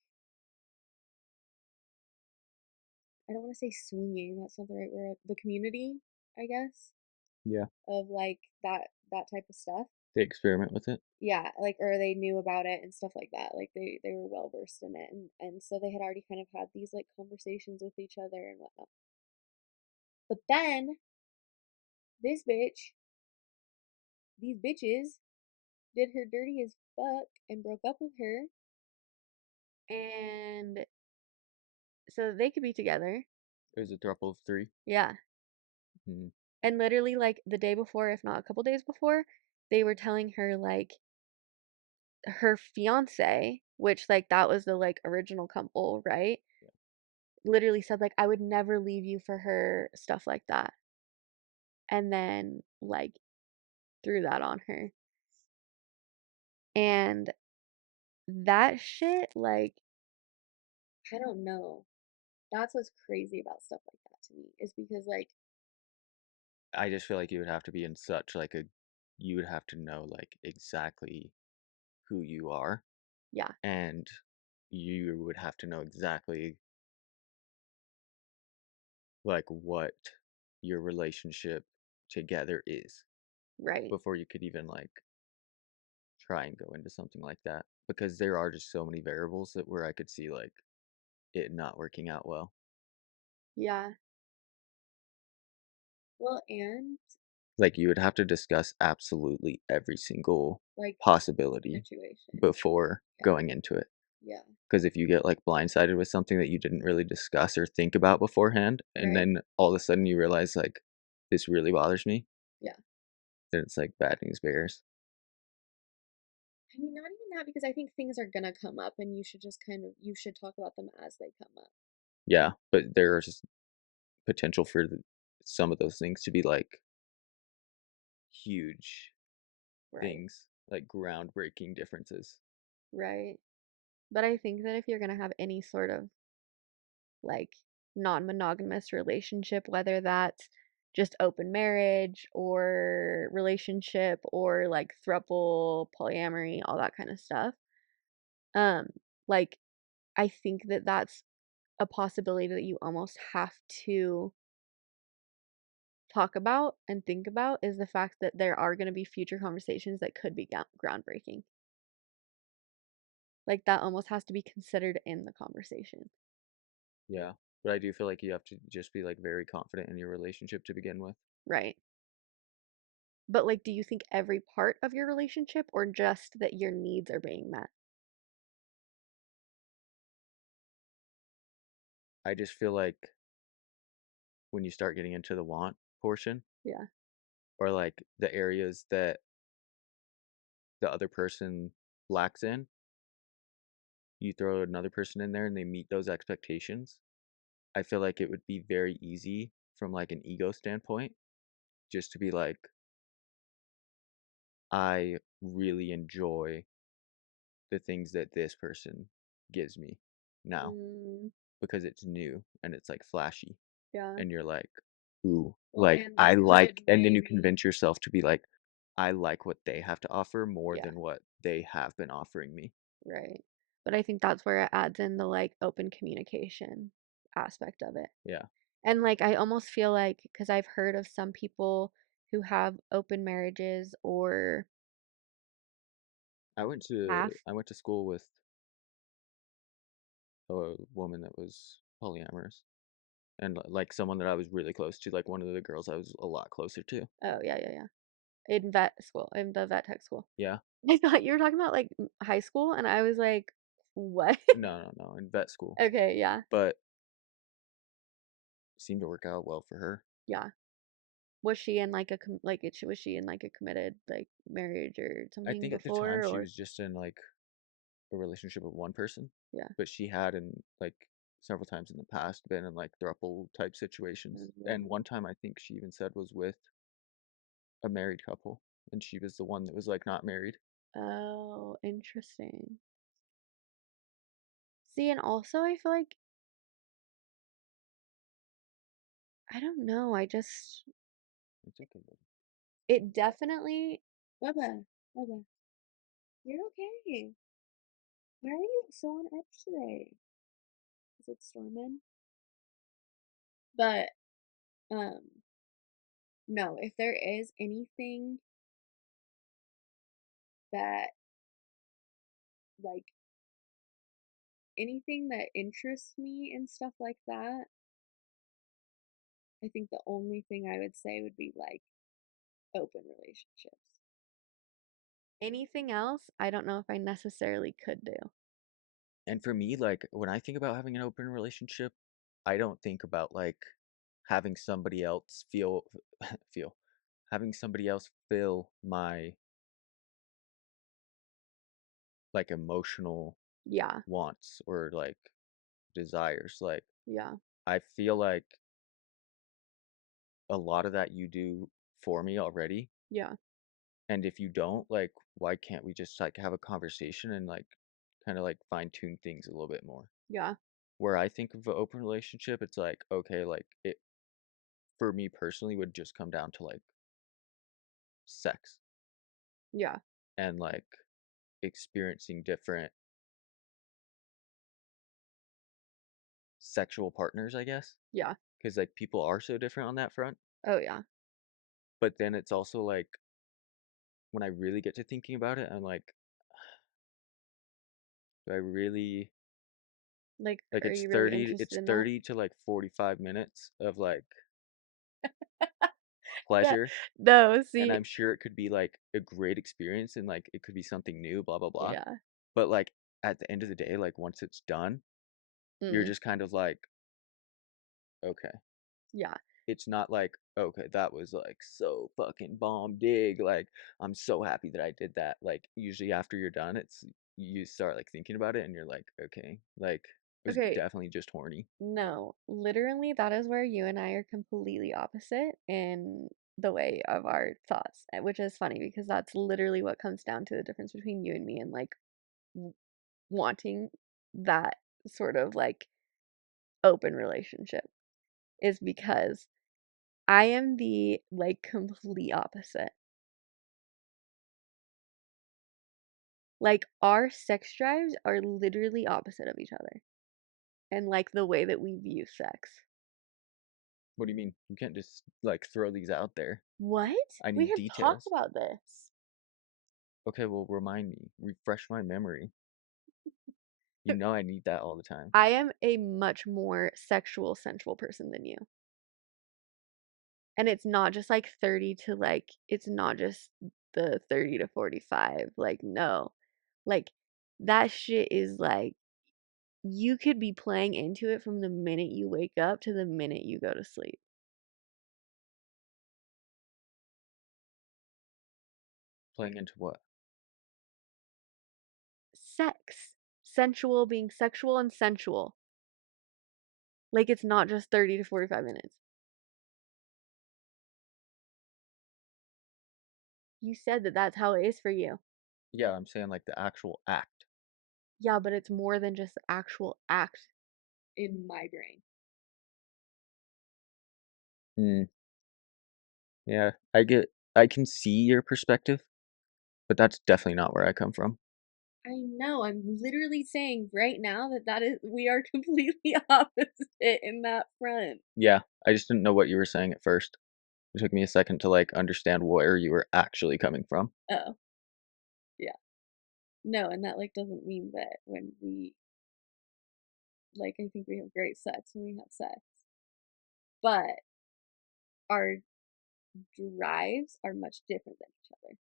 I don't want to say swinging, that's not the right word. The community, I guess, Yeah. of like that type of stuff. They experiment with it. Yeah, like or they knew about it and stuff like that. Like they were well versed in it, and so they had already kind of had these like conversations with each other and whatnot. But then this bitch, these bitches did her dirty as fuck and broke up with her, and so they could be together. It was a throuple of three. Yeah. Mm. And literally like the day before, if not a couple days before, they were telling her like her fiance, which like that was the like original couple, right? Literally said like I would never leave you for her, stuff like that. And then like threw that on her. And that shit like I don't know. That's what's crazy about stuff like that to me is because like I just feel like you would have to be in such like a, you would have to know like exactly who you are, yeah, and you would have to know exactly like what your relationship together is right. before you could even like try and go into something like that, because there are just so many variables that where I could see like it not working out well. Yeah. Well, and Like you would have to discuss absolutely every single like possibility situation. before Yeah. going into it. Yeah. Because if you get like blindsided with something that you didn't really discuss or think about beforehand, and Right. then all of a sudden you realize like this really bothers me, Yeah. then it's like bad news bears. I mean, not even that because I think things are gonna come up and you should just kind of you should talk about them as they come up. Yeah, but there's potential for some of those things to be like huge Right. things, like groundbreaking differences. Right. But I think that if you're gonna have any sort of like non-monogamous relationship, whether that's just open marriage or relationship or like throuple, polyamory, all that kind of stuff, um, like I think that that's a possibility that you almost have to talk about and think about is the fact that there are going to be future conversations that could be groundbreaking. Like that almost has to be considered in the conversation. Yeah, but I do feel like you have to just be like very confident in your relationship to begin with. Right. But like, do you think every part of your relationship or just that your needs are being met? I just feel like when you start getting into the want portion, Yeah. or like the areas that the other person lacks in, you throw another person in there and they meet those expectations. I feel like it would be very easy from like an ego standpoint just to be like, I really enjoy the things that this person gives me now Mm, because it's new and it's like flashy. yeah. And you're like, ooh, Well, like and I that like, could and then you maybe, convince yourself to be like, I like what they have to offer more yeah, than what they have been offering me. right. But I think that's where it adds in the like open communication aspect of it. Yeah. And like I almost feel like because I've heard of some people who have open marriages or have, I went to school with a woman that was polyamorous and like someone that I was really close to, like one of the girls I was a lot closer to. oh yeah, yeah, yeah. In vet school, in the vet tech school. Yeah. I thought you were talking about like high school, and I was like, what? No, no, no, in vet school. Okay, yeah, But it seemed to work out well for her. yeah. Was she in like a was she in like a committed like marriage or I something think at the time before she or was just in like a relationship with one person, yeah. but she had in like several times in the past been in like throuple type situations. And one time I think she even said was with a married couple, and she was the one that was like not married. Oh, interesting. See, and also I feel like I don't know. I just It's okay. it definitely. Bubba, Bubba, you're okay. Why are you so on edge today? Is it storming? But um, no. If there is anything that like anything that interests me and stuff like that, I think the only thing I would say would be like open relationships. Anything else, I don't know if I necessarily could do. And for me, like when I think about having an open relationship, I don't think about like having somebody else feel having somebody else fill my like emotional Yeah, wants or like desires. Like yeah, I feel like a lot of that you do for me already. yeah, And if you don't, like why can't we just like have a conversation and like kind of like fine tune things a little bit more? yeah, Where I think of an open relationship, it's like okay, like it for me personally would just come down to like sex yeah, and like experiencing different sexual partners, I guess. yeah. Because like people are so different on that front. Oh, yeah. But then it's also like when I really get to thinking about it, I'm like, do I really Like, like are you really interested it's in that? 30 to like 45 minutes of like That, pleasure, no, and see, I'm sure it could be like a great experience and like it could be something new, blah blah blah. yeah, But like at the end of the day, like once it's done, you're mm, just kind of like, okay. yeah, It's not like, okay, that was like so fucking bomb dig. Like, I'm so happy that I did that. Like, usually after you're done, it's you start like thinking about it and you're like, okay, like, it was okay, definitely just horny. no, literally, that is where you and I are completely opposite in the way of our thoughts, which is funny because that's literally what comes down to the difference between you and me and like w- wanting that sort of like open relationship is because I am the like complete opposite. Like our sex drives are literally opposite of each other and like the way that we view sex. What do you mean? You can't just like throw these out there. What? I We need have talked details. about this. Okay, well, remind me, refresh my memory. You know I need that all the time. I am a much more sexual, sensual person than you. And it's not just like 30 to like, it's not just the 30 to 45. Like, no. Like, that shit is like, you could be playing into it from the minute you wake up to the minute you go to sleep. Playing into what? Sex. Sensual being sexual and sensual. Like, it's not just 30 to 45 minutes. You said that that's how it is for you. Yeah, I'm saying like the actual act. Yeah, but it's more than just the actual act in my brain. Mm, yeah, I can see your perspective, but that's definitely not where I come from. I know. I'm literally saying right now that we are completely opposite in that front. Yeah, I just didn't know what you were saying at first. It took me a second to like understand where you were actually coming from. Oh, yeah. No, and that like doesn't mean that when we like I think we have great sex when we have sex. But our drives are much different than each other.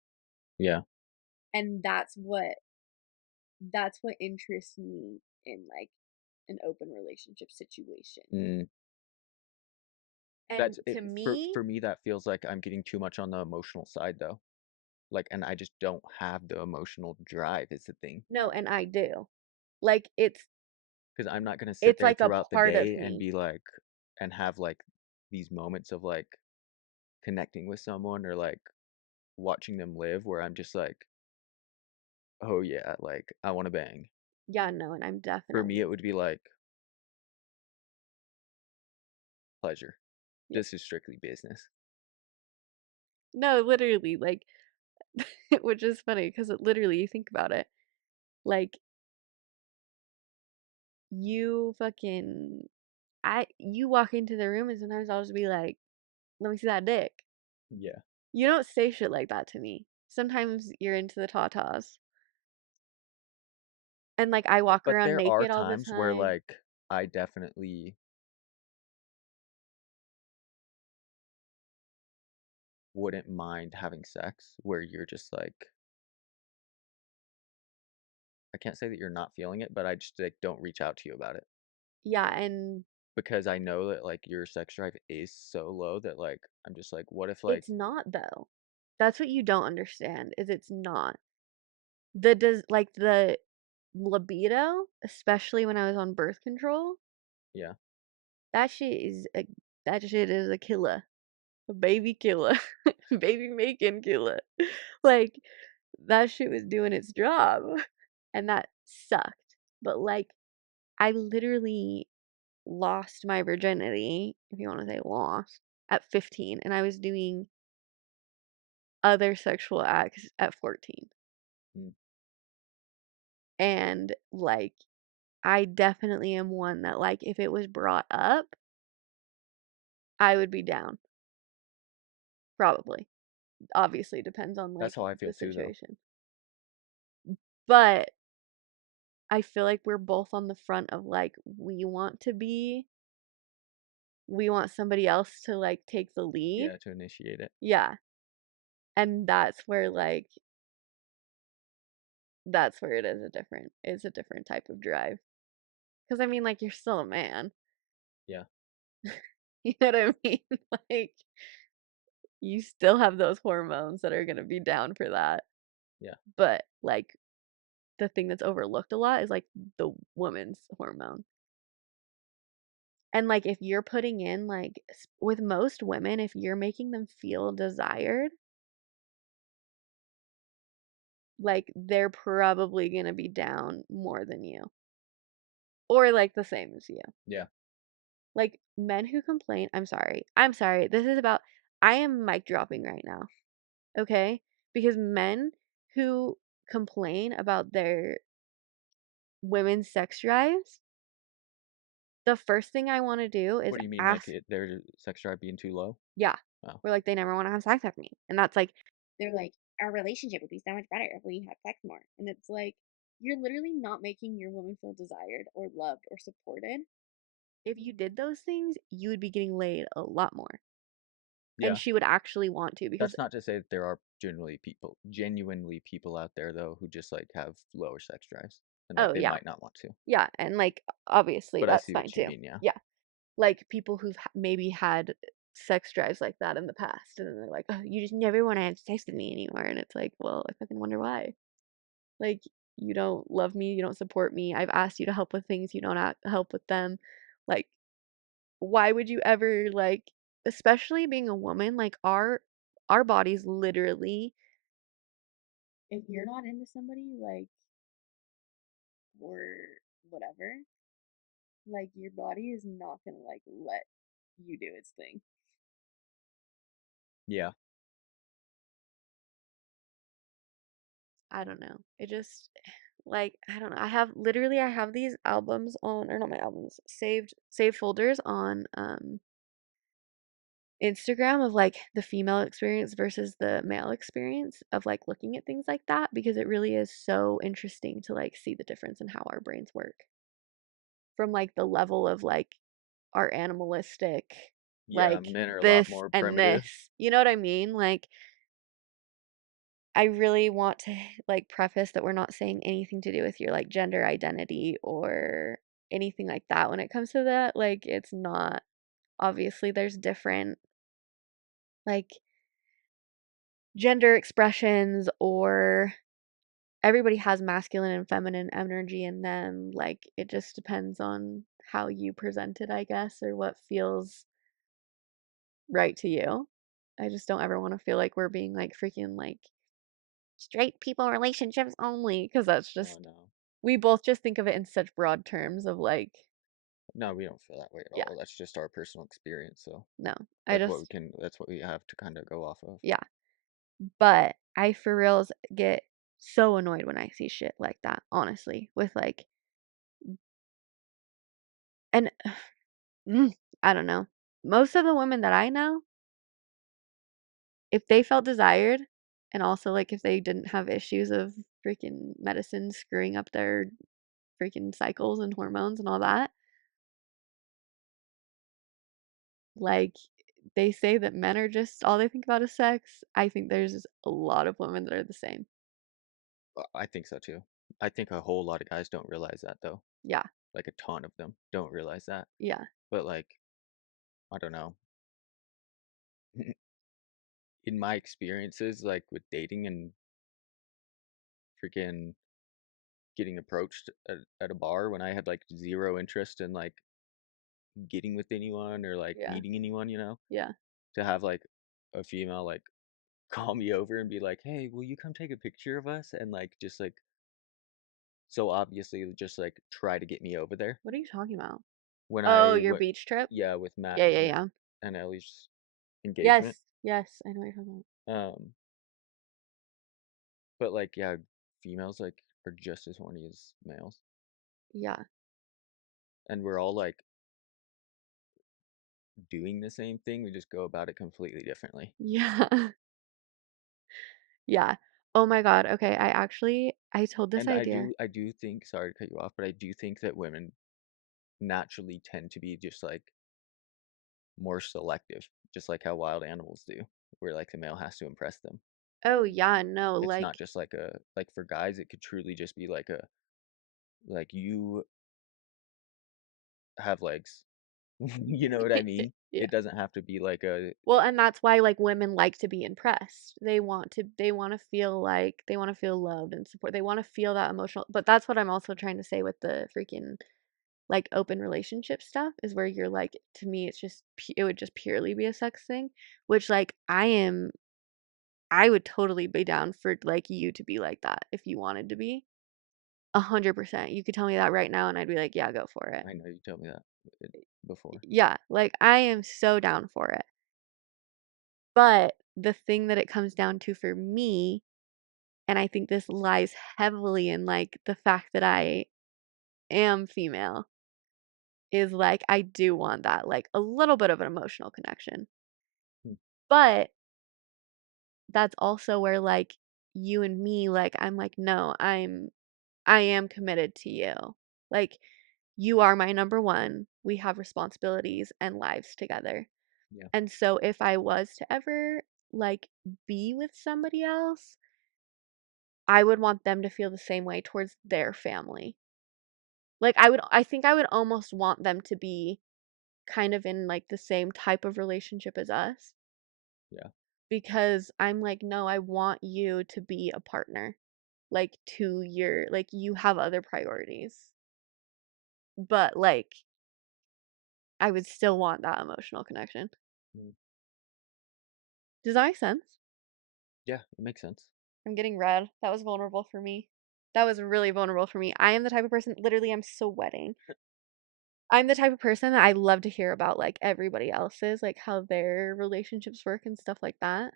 Yeah. And that's what interests me in like an open relationship situation. Mm, And that's it to me, for me that feels like I'm getting too much on the emotional side though. Like and I just don't have the emotional drive is the thing. no, and I do. Like Because I'm not gonna sit it's there like a throughout the part of day and me. be like and have like these moments of like connecting with someone or like watching them live where I'm just like, oh yeah, like I want to bang. Yeah, no, and I'm For me, definitely it would be like pleasure. yeah. This is strictly business. No, literally, like which is funny because it literally you think about it. Like you fucking you walk into the room and sometimes I'll just be like, let me see that dick. Yeah. You don't say shit like that to me. Sometimes you're into the tatas. And like I walk But around there are naked all the times where time. like I definitely wouldn't mind having sex where you're just like I can't say that you're not feeling it, but I just like don't reach out to you about it Yeah, and because I know that like your sex drive is so low that like I'm just like what if like it's not though. That's what you don't understand is it's not. The does like the libido, especially when I was on birth control, yeah, that shit is a that shit is a killer. A baby killer. Baby making killer. Like that shit was doing its job and that sucked. But like I literally lost my virginity, if you want to say lost, at 15 and I was doing other sexual acts at 14. mm, And like I definitely am one that like if it was brought up, I would be down. Probably. Obviously depends on that's like how I feel the too though. situation. But I feel like we're both on the front of like we want somebody else to like take the lead. Yeah, to initiate it. Yeah. And that's where it is it's a different type of drive. Cuz I mean like you're still a man. Yeah, You know what I mean? Like you still have those hormones that are going to be down for that. yeah. But like the thing that's overlooked a lot is like the woman's hormone. And like if you're putting in like with most women, if you're making them feel desired, like they're probably going to be down more than you or like the same as you. Yeah. Like men who complain, I'm sorry. I'm sorry. This is about I am mic dropping right now, okay? Because men who complain about their women's sex drives, the first thing I want to do is What do you mean like ask, it, their sex drive being too low? yeah, Oh, where like they never want to have sex with me. And that's like they're like our relationship would be so much better if we had sex more. And it's like you're literally not making your woman feel desired or loved or supported. If you did those things, you would be getting laid a lot more. And yeah. she would actually want to because That's not to say that there are genuinely people out there though who just like have lower sex drives and like oh they yeah. might not want to. Yeah, and like obviously But I that's see fine what you too. mean, yeah. Yeah. Like people who've maybe had sex drives like that in the past and then they're like, "Oh, you just never want to have sex with me anymore." And it's like, "Well, I fucking wonder why." Like you don't love me, you don't support me. I've asked you to help with things, you don't help with them. Like why would you ever like especially being a woman, like our bodies literally if you're not into somebody like or whatever, like your body is not gonna like let you do its thing. Yeah. I don't know. It just like I don't know. I have these albums on or not my albums, saved folders on Instagram of like the female experience versus the male experience of like looking at things like that because it really is so interesting to like see the difference in how our brains work from like the level of like our animalistic Yeah, like men are a lot this more and primitive. this. You know what I mean? Like I really want to like preface that we're not saying anything to do with your like gender identity or anything like that when it comes to that. Like it's not obviously there's different like gender expressions or everybody has masculine and feminine energy in them. Like it just depends on how you present it, I guess, or what feels right to you. I just don't ever want to feel like we're being like freaking like straight people relationships only because that's Oh just no. we both just think of it in such broad terms of like No, we don't feel that way at yeah, all. That's just our personal experience, so no. I just that's what we have to kind of go off of. yeah. But I for reals get so annoyed when I see shit like that, honestly, with like and I don't know. Most of the women that I know, if they felt desired and also like if they didn't have issues of freaking medicine screwing up their freaking cycles and hormones and all that, like they say that men are just all they think about is sex. I think there's a lot of women that are the same. I think so too. I think a whole lot of guys don't realize that though. Yeah. Like a ton of them don't realize that. Yeah. But like, I don't know. In my experiences, like with dating and freaking getting approached at a bar when I had like zero interest in like getting with anyone or like Yeah. meeting anyone, Yeah. to have like a female like call me over and be like, "Hey, will you come take a picture of us?" And like just like so obviously just like try to get me over there. What are you talking about? When Oh, I your went, beach trip? yeah, with Matt Yeah, yeah, with yeah. and Ellie's engagement. Yes. Yes, I know what you're talking about. Um, but like yeah, females like are just as horny as males, Yeah. and we're all like doing the same thing. We just go about it completely differently. Yeah. Yeah. Oh my God. Okay, I told this And idea. I do think, sorry to cut you off, but I do think that women naturally tend to be just like more selective, just like how wild animals do, where like the male has to impress them. Oh yeah, no, It's not like just like a like for guys, it could truly just be like a like you have legs. You know what I mean? yeah. It doesn't have to be like a Well, and that's why like women like to be impressed. They want to feel like they want to feel loved and support. They want to feel that emotional. But that's what I'm also trying to say with the freaking like open relationship stuff is where you're like to me it's just it would just purely be a sex thing, which like I would totally be down for like you to be like that if you wanted to be. 100%. You could tell me that right now and I'd be like, "Yeah, go for it." I know you told me that before. Yeah, like I am so down for it. But the thing that it comes down to for me, and I think this lies heavily in like the fact that I am female, is like I do want that like a little bit of an emotional connection. Hmm. But that's also where like you and me like I'm like no, I am committed to you. Like you are my number one. We have responsibilities and lives together. Yeah, And so if I was to ever like be with somebody else, I would want them to feel the same way towards their family. Like I think I would almost want them to be kind of in like the same type of relationship as us yeah. because I'm like no, I want you to be a partner. Like to your like you have other priorities. But like I would still want that emotional connection. Mm. Does that make sense? Yeah, it makes sense. I'm getting red. That was vulnerable for me. That was really vulnerable for me. I am the type of person, literally, I'm sweating. I'm the type of person that I love to hear about like everybody else's, like how their relationships work and stuff like that.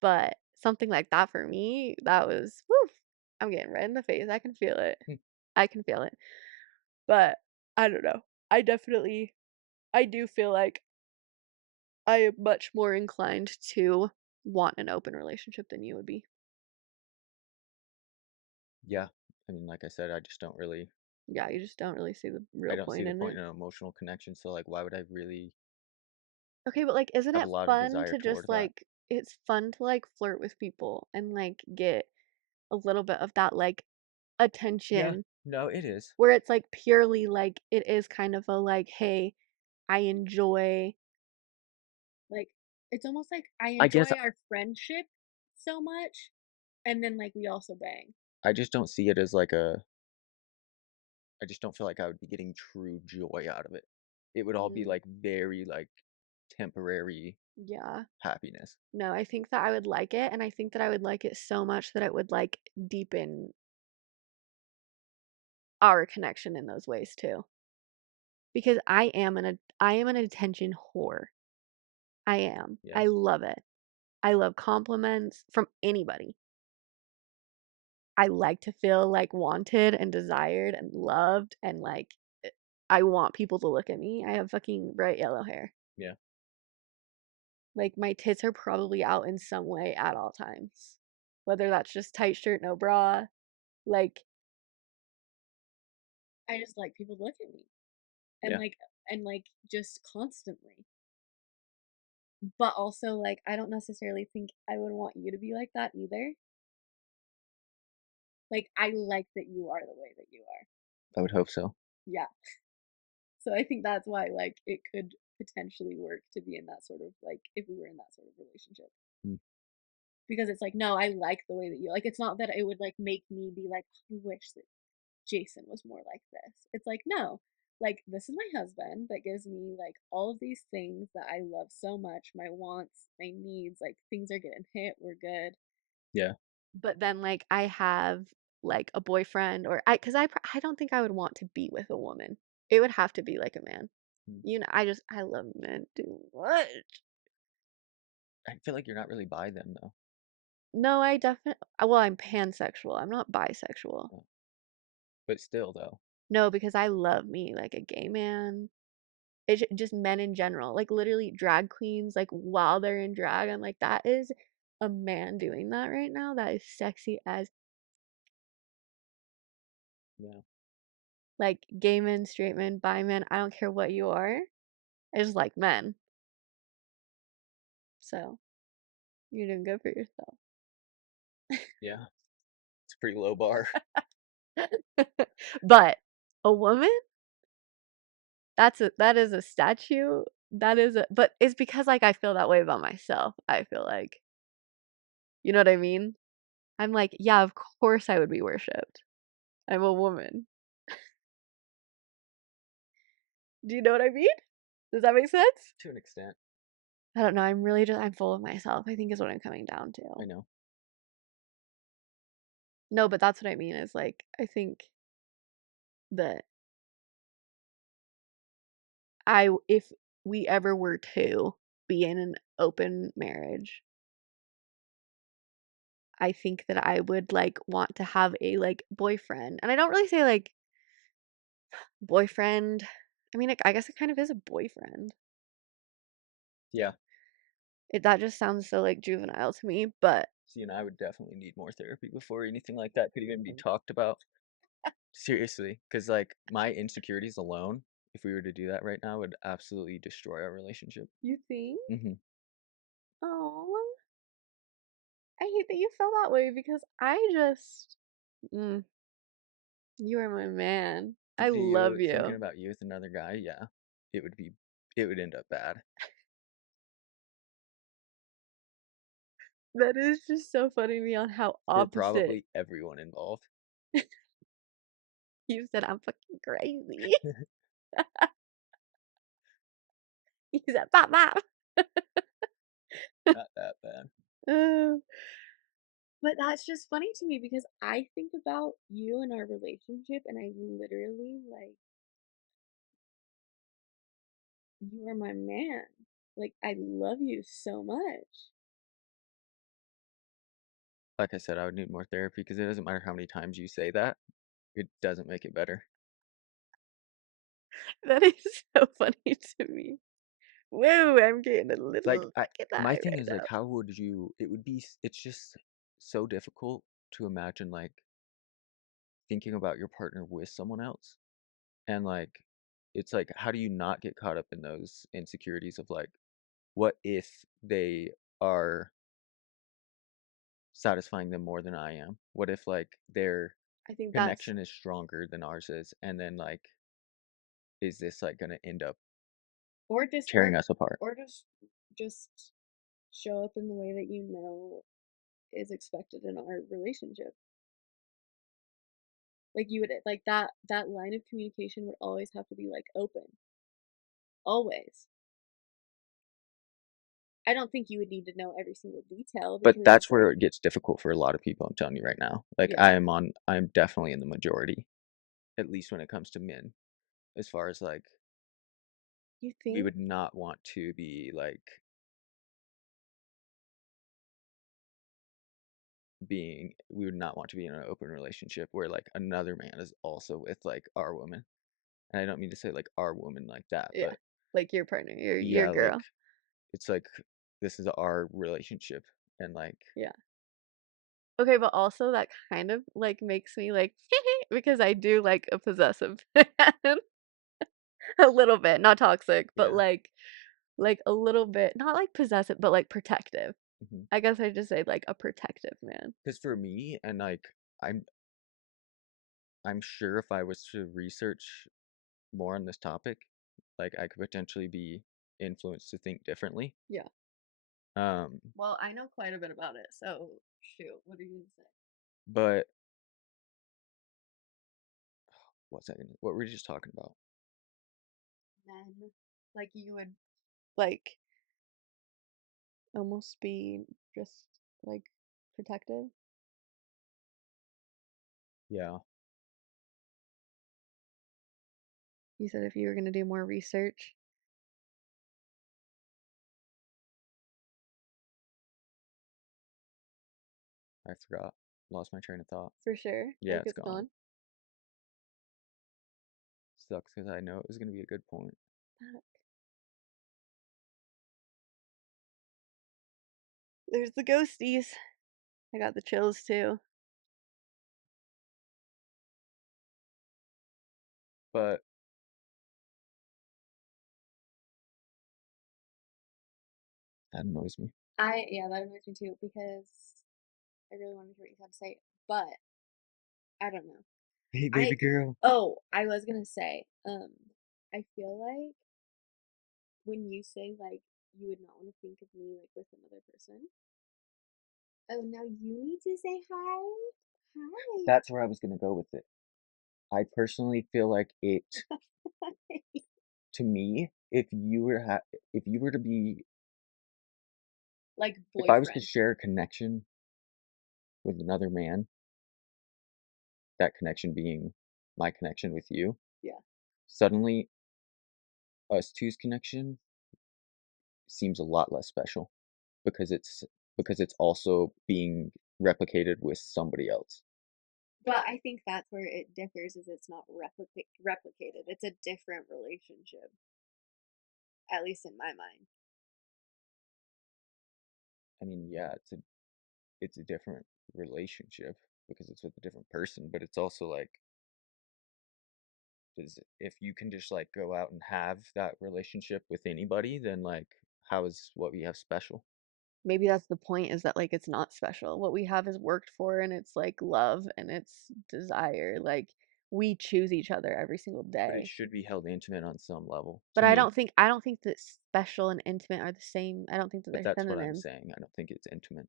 But something like that for me, that was woo, I'm getting red in the face. I can feel it. I can feel it. But I don't know. I do feel like I am much more inclined to want an open relationship than you would be. Yeah. I mean, like I said, I just don't really, Yeah, you just don't really see the I real don't see point the in point it. in an emotional connection. So, like, why would I really Okay, but like, isn't have a it lot of fun desire to just toward that? like, it's fun to like flirt with people and like get a little bit of that like Yeah. attention No, it is. where it's like purely like, it is kind of a like, hey, I enjoy, like, it's almost like I I guess enjoy our friendship so much, and then like we also bang. I just don't see it as like a, I just don't feel like I would be getting true joy out of it. It would all be Mm, like very like temporary yeah. happiness. No, I think that I would like it, and I think that I would like it so much that it would like deepen our connection in those ways too. Because I am an attention whore. I am. Yeah. I love it. I love compliments from anybody. I like to feel like wanted and desired and loved and like I want people to look at me. I have fucking bright yellow hair. Yeah. Like my tits are probably out in some way at all times. Whether that's just tight shirt, no bra, like I just like people to look at me and Yeah. like just constantly. But also like I don't necessarily think I would want you to be like that either. Like I like that you are the way that you are. I would hope so. Yeah. So I think that's why like it could potentially work to be in that sort of like if we were in that sort of relationship. Mm. Because it's like, no, I like the way that you like it's not that it would like make me be like, I wish that Jason was more like this. It's like, no, like this is my husband that gives me like all of these things that I love so much, my wants, my needs, like things are getting hit, we're good. Yeah. But then like I have like a boyfriend or I don't think I would want to be with a woman. It would have to be like a man. Mm. You know, I love men too much. I feel like you're not really by them though. No, I definitely well, I'm pansexual. I'm not bisexual. Oh. But still though. No, because I love me like a gay man. It's just men in general. Like literally drag queens like while they're in drag, I'm like that is a man doing that right now. That is sexy as Yeah. like gay men, straight men, bi men. I don't care what you are. I just like men. So you're doing good for yourself. Yeah. It's a pretty low bar. But a woman, that is a statue. That is a but it's because like I feel that way about myself. I feel like you know what I mean? I'm like, yeah, of course I would be worshipped. I'm a woman. Do you know what I mean? Does that make sense? To an extent. I don't know. I'm full of myself, I think is what I'm coming down I to. know. No, but that's what I mean is like I think that if we ever were to be in an open marriage, I think that I would like want to have a like boyfriend. And I don't really say like boyfriend. I mean, I guess it kind of is a boyfriend. Yeah. That just sounds so like juvenile to me, but See, and I would definitely need more therapy before anything like that could even be talked about. Seriously. Because, like, my insecurities alone, if we were to do that right now, would absolutely destroy our relationship. you think? Hmm. Oh, I hate that you feel that way because mm, you are my man. I Do love you, thinking you. about you with another guy, yeah, it would be, it would end up bad. That is just so funny to me on how For opposite probably everyone involved. you said I'm fucking crazy. You said pop pop. Not that bad. Uh, but that's just funny to me because I think about you and our relationship and I literally like you are my man. Like, I love you so much. Like I said, I would need more therapy because it doesn't matter how many times you say that, it doesn't make it better. That is so funny to me. Whoa, I'm getting a Like little I fucking my high thing right is like now. how would you it would be it's just so difficult to imagine like thinking about your partner with someone else and like it's like how do you not get caught up in those insecurities of like what if they are satisfying them more than I am? What if like their I think that's connection is stronger than ours is and then like is this like going to end up or just tearing us apart? or just show up in the way that you know is expected in our relationship. Like you would like that line of communication would always have to be like open. Always. I don't think you would need to know every single detail But because that's like where it gets difficult for a lot of people, I'm telling you right now. Like yeah. I'm definitely in the majority, at least when it comes to men, as far as like You we think? would not want to be like we would not want to be in an open relationship where like another man is also with like our woman. And I don't mean to say like our woman like that, Yeah. but Like your partner, your yeah, like girl. it's like this is our relationship and like Yeah. Okay, but also that kind of like makes me like because I do like a possessive man a little bit, not toxic, but yeah. like a little bit, not like possessive, but like protective. Hmm. I guess I just say like a protective man. Because for me and like I'm I'm sure if I was to research more on this topic, like I could potentially be influenced to think differently. Yeah. Um, Well, I know quite a bit about it, so shoot, what are you gonna say? but what were you just talking about? Men, like you would like almost be just like protective. Yeah, You said if you were gonna do more research, I forgot. Lost my train of thought. for sure. Yeah, Like it's it's gone. gone. Sucks because I know it was gonna be a good point. There's the ghosties. I got the chills too. But that annoys me. Yeah, that annoys me too because I really wanted to hear what you had to say, but I don't know. Hey, I baby girl. I was gonna say, I feel like when you say like you would not want to think of me like with another person. Oh, now you need to say hi. Hi. That's where I was gonna go with it. I personally feel like it to me, if you were to be Like if I was to boyfriend. share a connection with another man, that connection being my connection with you, Yeah. suddenly us two's connection seems a lot less special because it's also being replicated with somebody else. But I think that's where it differs is it's not replicated. It's a different relationship, at least in my mind. I mean, yeah, it's a different relationship because it's with a different person, but it's also like does if you can just like go out and have that relationship with anybody, then like how is what we have special? Maybe that's the point is that like it's not special. What we have is worked for and it's like love and it's desire. Like we choose each other every single But it day. should be held intimate on some level But to me. I don't think that special and intimate are the same. I don't think that But they're that's what I'm synonyms. saying. I don't think it's intimate.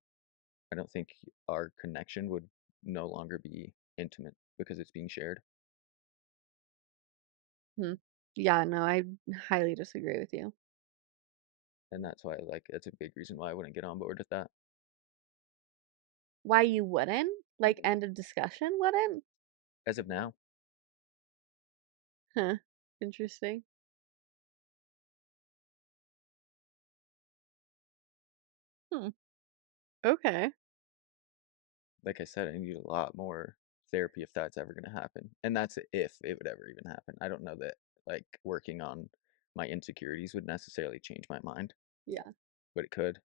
I don't think our connection would no longer be intimate because it's being shared. Hmm. Yeah, no, I highly disagree with you. And that's why like that's a big reason why I wouldn't get on board with that. Why you wouldn't? Like end of discussion wouldn't? As of now, Huh. Interesting. Hmm. Okay. Like I said, I need a lot more therapy if that's ever going to happen. And that's if it would ever even happen. I don't know that like working on my insecurities would necessarily change my mind, Yeah. but it could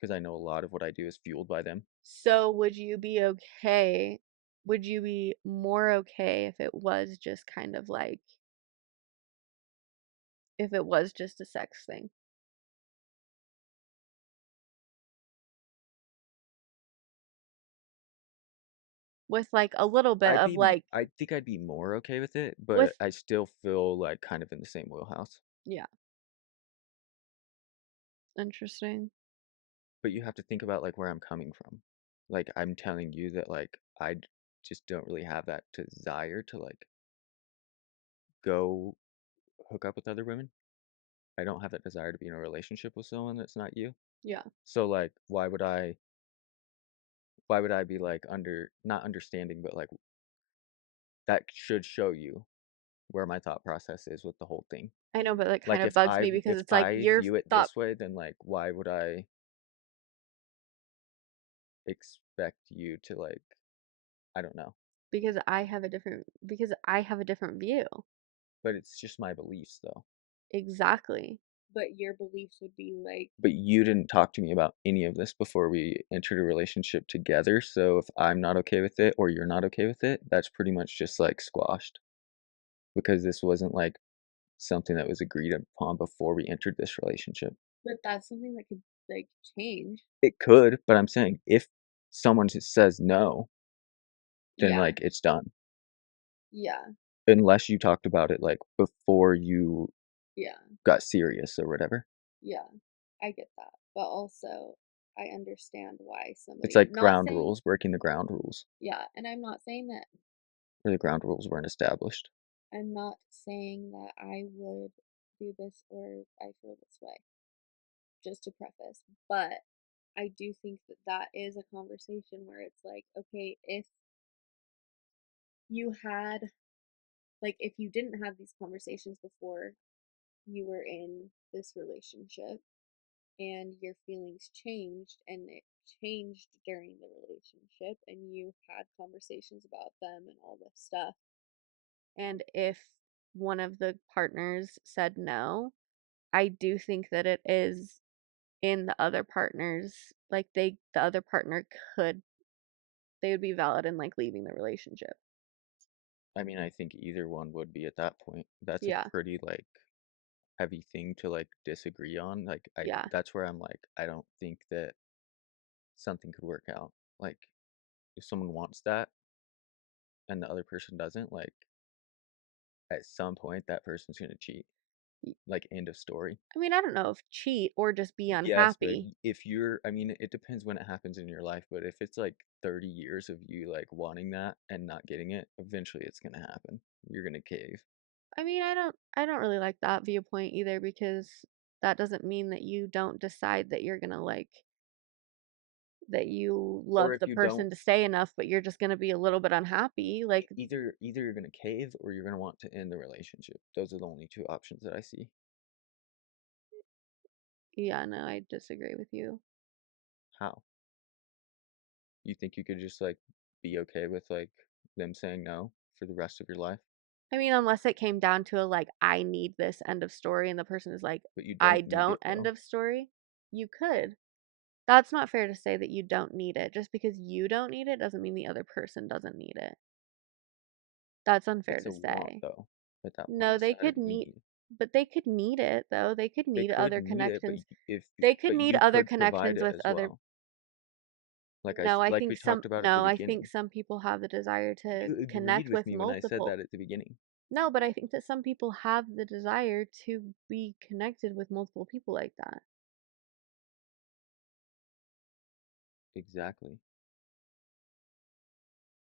because I know a lot of what I do is fueled by them. So would you be okay? Would you be more okay if it was just kind of like if it was just a sex thing with like a little bit of like I think I'd be more okay with it, with but I still feel like kind of in the same wheelhouse. yeah, interesting. But you have to think about like where I'm coming from. Like I'm telling you that like just don't really have that desire to like go hook up with other women. I don't have that desire to be in a relationship with someone that's not you. Yeah. So like why would I be like not understanding but like that should show you where my thought process is with the whole thing. I know, but that kind Like of bugs me because if it's like I your view it thought this way, then like why would I expect you to like I don't know. because I have a different view. But it's just my beliefs though. Exactly. But your beliefs would be like But you didn't talk to me about any of this before we entered a relationship together. So if I'm not okay with it or you're not okay with it, that's pretty much just like squashed because this wasn't like something that was agreed upon before we entered this relationship. but that's something that could like change. It could, but I'm saying if someone just says no, then Yeah. like it's done. Yeah. Unless you talked about it like before you Yeah. got serious or whatever. Yeah. I get that. But also I understand why It's somebody like not ground saying rules, breaking the ground rules, yeah, and or the ground rules weren't established. I'm not saying that I would do this or I feel this way, just to preface. But I do think that that is a conversation where it's like, okay, if you had, like, if you didn't have these conversations before you were in this relationship and your feelings changed and it changed during the relationship and you had conversations about them and all this stuff, and if one of the partners said no, I do think that it is in the other partner's like the other partner could they would be valid in like leaving the relationship. I mean, I think either one would be at that point. That's a Yeah. pretty like heavy thing to like disagree on. Like I Yeah. that's where I'm like I don't think that something could work out. Like if someone wants that and the other person doesn't, like at some point that person's going to cheat. Like end of story. I mean, I don't know if cheat or just be Yes, but unhappy. if you're I mean, it depends when it happens in your life, but if it's like 30 years of you like wanting that and not getting it, eventually it's going to happen. You're going to cave. I mean, I don't really like that viewpoint either because that doesn't mean that you don't decide that you're going to like that you Or love if the you don't person to stay enough, but you're just going to be a little bit unhappy. Like, either you're gonna cave or you're gonna want to end the relationship. Those are the only two options that I see. yeah, no, I disagree with you. How? You think you could just like be okay with like them saying no for the rest of your life, I mean, unless it came down to a like, I need this end of story, and the person is like, but you I don't need don't it end though. of story, you could. That's not fair to say that you don't need it. Just because you don't need it doesn't mean the other person doesn't need it. That's unfair It's to a want say. though at that point No, they instead could of need, need. but they could need it though. They could They need could other need it, connections. if They could but need you other could provide connections it with as other. well. Like No, I like think we talked some, about at the no, I think beginning. some people have the desire to You agreed connect with with me when I said multiple. that at the beginning. No, but I think that some people have the desire to be connected with multiple people like that. Exactly.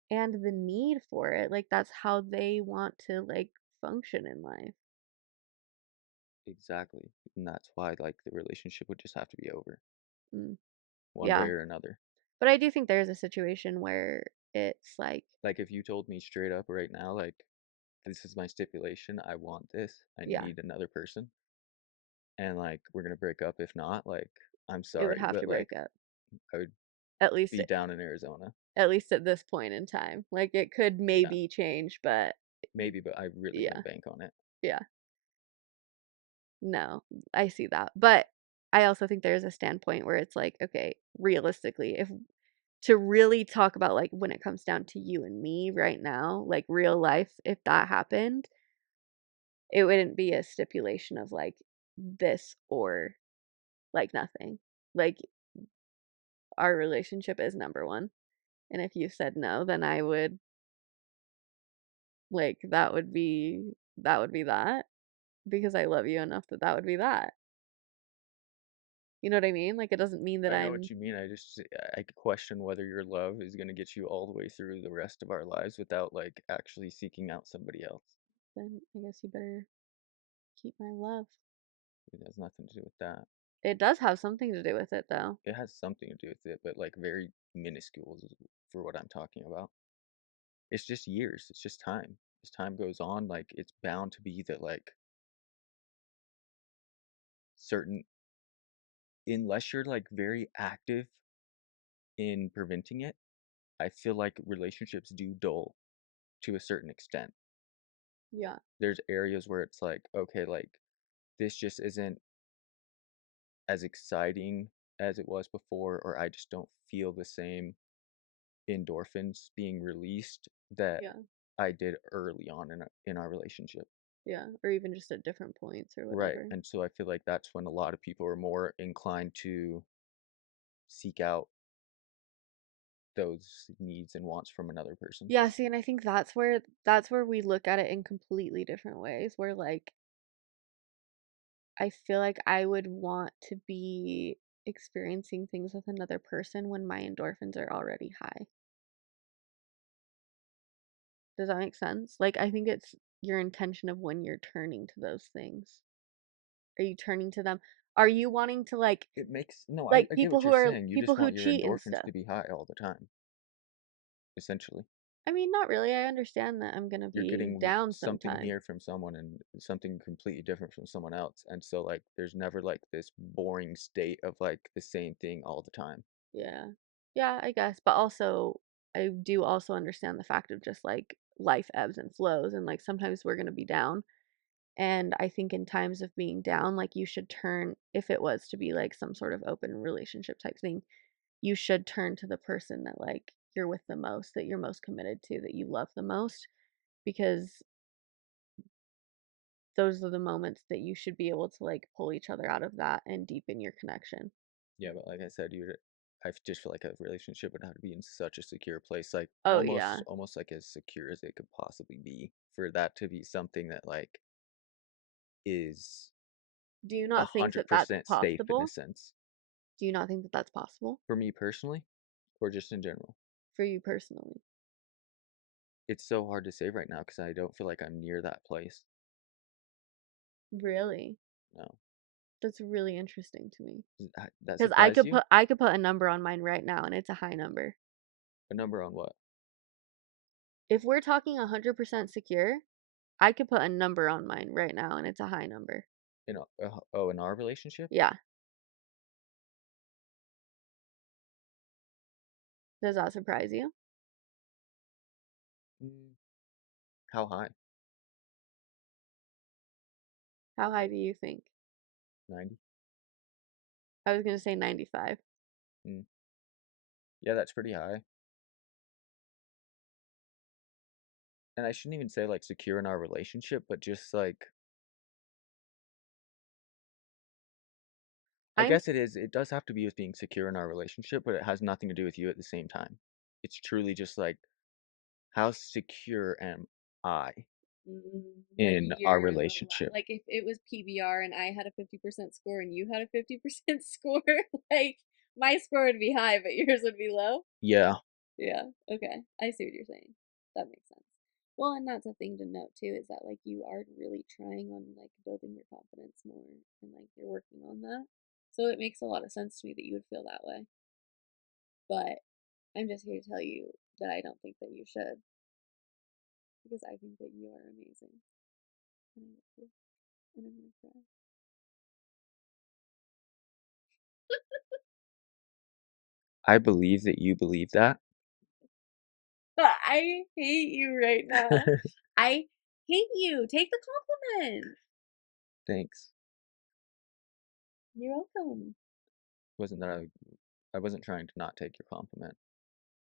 And the need for it. Like that's how they want to like function in life. Exactly. And that's why like the relationship would just have to be over Mm, one way yeah. or another. But I do think there's a situation where it's like, Like if you told me straight up right now, like this is my stipulation, I want this, I yeah, need another person, and like we're gonna break up if not, like I'm it would sorry, have but to like break up. I would At least be down in Arizona. at least at this point in time. Like it could Yeah, maybe change, but maybe, but I really yeah. wouldn't bank on it. Yeah. No, I see that. But I also think there's a standpoint where it's like, okay, realistically, if to really talk about like when it comes down to you and me right now, like real life, if that happened, it wouldn't be a stipulation of like this or like nothing. Like our relationship is number one. And if you said no, then I would like that would be that because I love you enough that that would be that. You know what I mean? Like it doesn't mean that I know what I'm you mean. I question whether your love is gonna get you all the way through the rest of our lives without like actually seeking out somebody else. then I guess you better keep my love. It has nothing to do with that. It does have something to do with it though. It has something to do with it, but like very minuscule for what I'm talking about. It's just years. It's just time. As time goes on, like it's bound to be that like certain, unless you're like very active in preventing it, I feel like relationships do dull to a certain extent. Yeah. There's areas where it's like, okay, like this just isn't as exciting as it was before, or I just don't feel the same endorphins being released that Yeah. I did early on in our relationship. Yeah. Or even just at different points or Right. whatever. And so I feel like that's when a lot of people are more inclined to seek out those needs and wants from another person. Yeah, see, and I think that's where we look at it in completely different ways. Where like I feel like I would want to be experiencing things with another person when my endorphins are already high. Does that make sense? Like I think it's your intention of when you're turning to those things. Are you turning to them? Are you wanting to It makes no, like I get what you're saying. You people just who want your cheat and endorphins stuff? to be high all the time, essentially. I mean, not really. I understand that I'm gonna You're be getting down something sometime. here from someone and something completely different from someone else. And so like there's never like this boring state of like the same thing all the time. Yeah. Yeah, I guess. But also, I do also understand the fact of just like life ebbs and flows, and like sometimes we're gonna be down. And I think in times of being down, like you should turn, if it was to be like some sort of open relationship type thing, you should turn to the person that like you're with the most, that you're most committed to, that you love the most, because those are the moments that you should be able to like pull each other out of that and deepen your connection. Yeah, but like I said, I just feel like a relationship would have to be in such a secure place, like Oh yeah. almost like as secure as it could possibly be for that to be something that like is Do you a not think hundred that that's percent safe in a possible? sense. Do you not think that that's possible For me personally, or just in general. for you personally? It's so hard to say right now because I don't feel like I'm near that place. Really? No. That's really interesting to me. That Because surprise you? I could put a number on mine right now and it's a high number. A number on what? If we're talking 100% secure, I could put a number on mine right now and it's a high number. In our relationship? Yeah. Does that surprise you? Mm, how high? How high do you think? 90? I was going to say 95. Mm. Yeah, that's pretty high. And I shouldn't even say like secure in our relationship, but just like I I'm guess it does have to be with being secure in our relationship, but it has nothing to do with you at the same time. It's truly just like how secure am I like in our you're relationship? like if it was PBR and I had a 50% score and you had a 50% score, like my score would be high, but yours would be low. Yeah. Yeah. Okay. I see what you're saying. That makes sense. Well, and that's a thing to note too is that like you are really trying on like building your confidence more and like you're working on that. So it makes a lot of sense to me that you would feel that way. But I'm just here to tell you that I don't think that you should because I think that you are amazing. And I love you. And I'm gonna cry. I believe that you believe that. I hate you right now. I hate you. Take the compliment. Thanks. You're welcome. Wasn't that I wasn't trying to not take your compliment.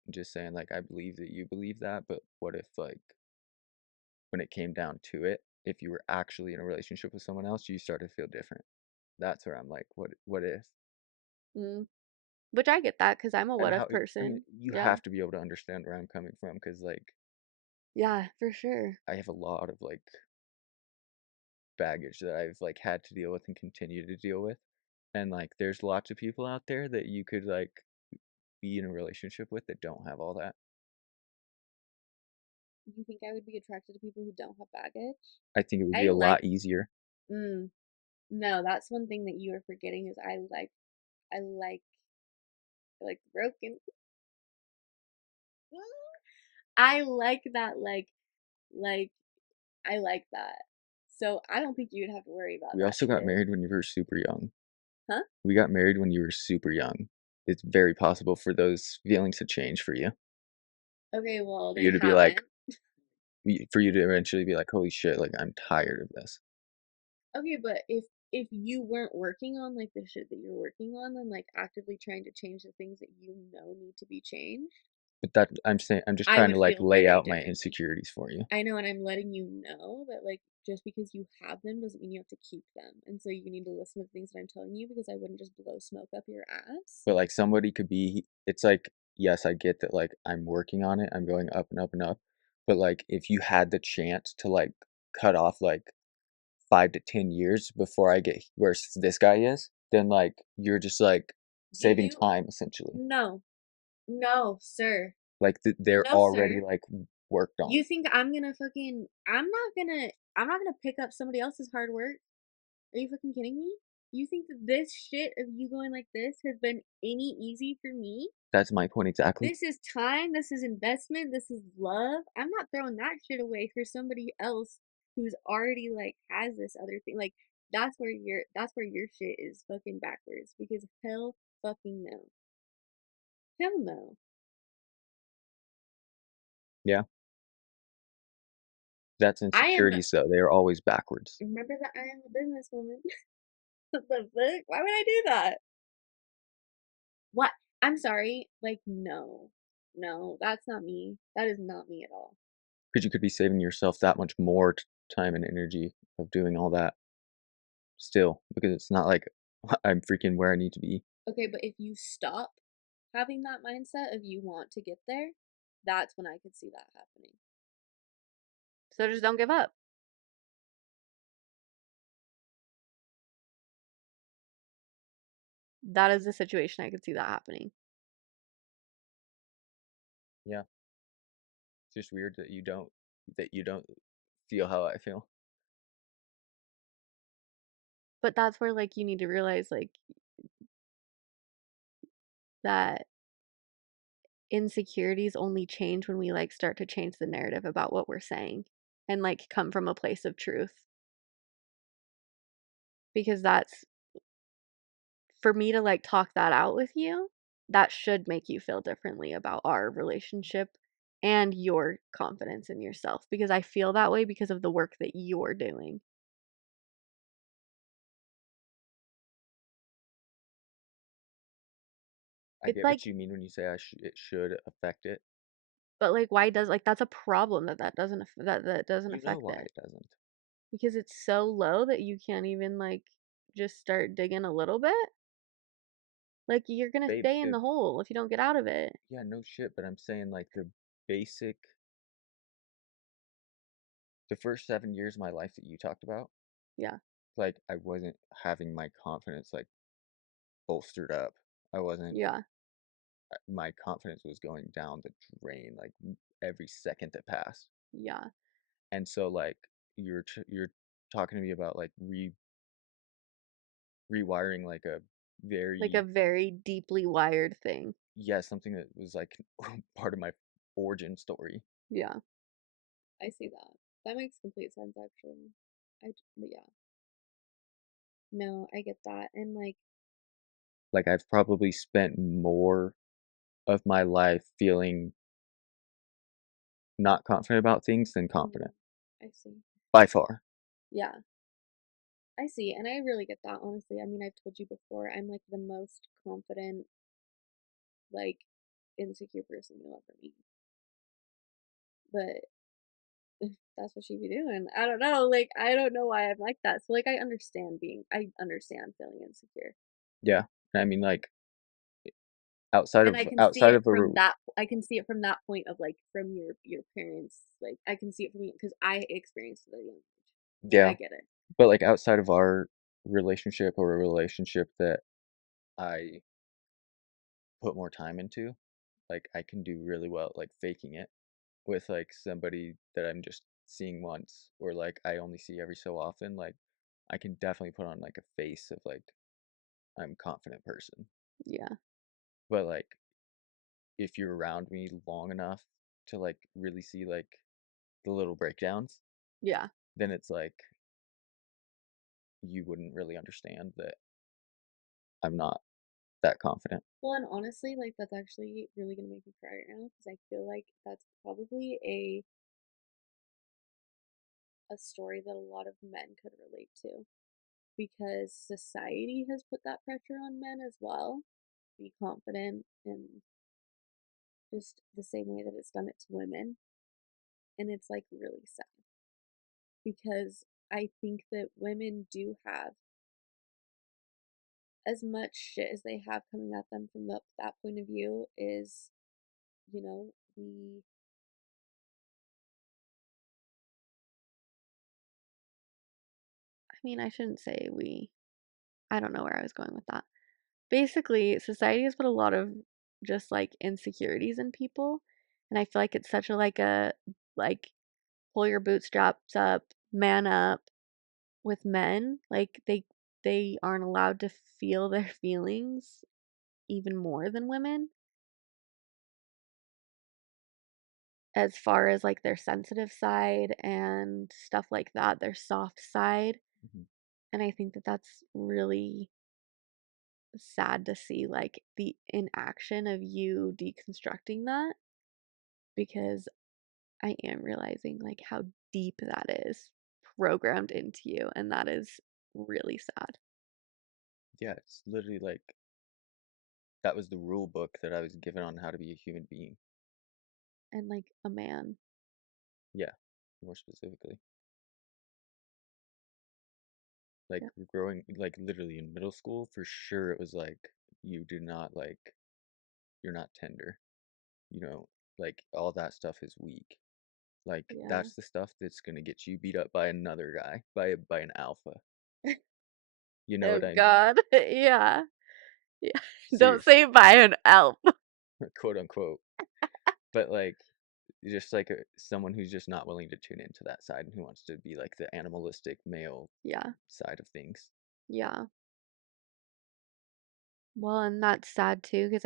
I'm just saying like I believe that you believe that, but what if like when it came down to it, if you were actually in a relationship with someone else, you started to feel different. That's where I'm like, what if? Mm. Which I get that because I'm a And what how if I mean, person. you Yeah. have to be able to understand where I'm coming from because like Yeah, for sure. I have a lot of like baggage that I've like had to deal with and continue to deal with. And like there's lots of people out there that you could like be in a relationship with that don't have all that. You think I would be attracted to people who don't have baggage? I think it would be I a like. lot easier. Mm, no, that's one thing that you are forgetting is I like broken. I like that like I like that. So I don't think you'd have to worry about We that also got shit. married when you were super young. Huh? We got married when you were super young. It's very possible for those feelings to change for you. Okay, well For they you to be like, haven't. for you to eventually be like, holy shit, like I'm tired of this. Okay, but if you weren't working on like the shit that you're working on and like actively trying to change the things that you know need to be changed, But that I'm saying, I'm just I trying would to like feel lay very out my differently. insecurities for you. I know, and I'm letting you know that like just because you have them doesn't mean you have to keep them. And so you need to listen to the things that I'm telling you because I wouldn't just blow smoke up your ass. But like somebody could be, it's like, yes, I get that like I'm working on it, I'm going up and up and up. But like if you had the chance to like cut off like 5 to 10 years before I get where this guy is, then like you're just like Do saving you? time essentially. No. No, sir. Like they're No, already sir. like worked on. You think I'm gonna fucking I'm not gonna pick up somebody else's hard work? Are you fucking kidding me? You think that this shit of you going like this has been any easy for me? That's my point exactly. This is time, this is investment, this is love. I'm not throwing that shit away for somebody else who's already like has this other thing. Like that's where your shit is fucking backwards because hell fucking no. Hell no. Yeah, that's I am insecurities though. They are always backwards. remember that I am a businesswoman. What the fuck? Why would I do that? What? I'm sorry. Like, no. No, that's not me. That is not me at all. Because you could be saving yourself that much more time and energy of doing all that still. Because it's not like I'm freaking where I need to be. Okay, but if you stop having that mindset of you want to get there, that's when I could see that happening. So just don't give up. That is the situation I could see that happening. Yeah, it's just weird that you don't feel how I feel. But that's where like you need to realize like that insecurities only change when we like start to change the narrative about what we're saying and like come from a place of truth. Because that's for me to like talk that out with you, that should make you feel differently about our relationship and your confidence in yourself because I feel that way because of the work that you're doing. I It's get like, what you mean when you say it should affect it. but like, why does like that's a problem that doesn't You know affect why it it doesn't. because it's so low that you can't even like just start digging a little bit. Like you're gonna Babe, stay in the hole if you don't get out of it. yeah, no shit, but I'm saying like basic, the first 7 years of my life that you talked about, Yeah, like I wasn't having my confidence like bolstered up. I wasn't, yeah, my confidence was going down the drain like every second that passed. yeah. And so like you're talking to me about like rewiring like a Like a very, very deeply wired thing. yeah, something that was like part of my origin story. Yeah. I see that. That makes complete sense, actually. But yeah. No, I get that. And like, Like I've probably spent more of my life feeling not confident about things than confident I see. by far. Yeah, I see. And I really get that, honestly. I mean, I've told you before, I'm like the most confident, like, insecure person you'll ever meet. But that's what she be doing. I don't know. Like, I don't know why I'm like that. So, like, I understand feeling insecure. Yeah. I mean, like And I can see outside it of a from that, I can see it from that point of like from your parents. Like, I can see it from you because I experienced it at a young age. So I yeah, get it. but like outside of our relationship or a relationship that I put more time into, like I can do really well like faking it with like somebody that I'm just seeing once or like I only see every so often. Like I can definitely put on like a face of like I'm a confident person. Yeah. But like if you're around me long enough to like really see like the little breakdowns, Yeah. then it's like you wouldn't really understand that I'm not that confident. Well, and honestly, like that's actually really gonna make me cry right now because I feel like that's probably a story that a lot of men could relate to because society has put that pressure on men as well. Be confident in just the same way that it's done it to women, and it's like really sad because I think that women do have as much shit as they have coming at them from that point of view is, you know, I mean, I shouldn't say we, I don't know where I was going with that. Basically, society has put a lot of just like insecurities in people, and I feel like it's such a like pull your bootstraps up, man up with men. Like they aren't allowed to feel their feelings even more than women as far as like their sensitive side and stuff like that, their soft side. Mhm. And I think that that's really sad to see like the inaction of you deconstructing that because I am realizing like how deep that is programmed into you and that is really sad. Yeah, it's literally like that was the rule book that I was given on how to be a human being. And like a man. Yeah, more specifically. Like Yeah. growing like literally in middle school, for sure it was like you do not like you're not tender. You know, like all that stuff is weak. Like Yeah. that's the stuff that's gonna get you beat up by another guy, by an alpha. You know Oh what I mean? God. Yeah. Yeah. Don't Seriously, say by an elf. quote unquote. But like just like someone who's just not willing to tune into that side and who wants to be like the animalistic male Yeah. side of things. Yeah. Well, and that's sad too because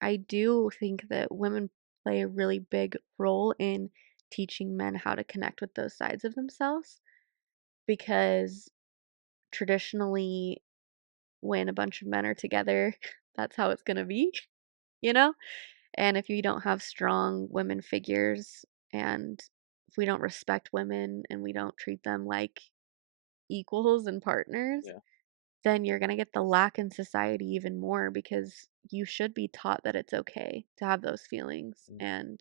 I do think that women play a really big role in teaching men how to connect with those sides of themselves because traditionally when a bunch of men are together, that's how it's going to be, you know? And if you don't have strong women figures and if we don't respect women and we don't treat them like equals and partners, Yeah. then you're going to get the lack in society even more because you should be taught that it's okay to have those feelings Mm. and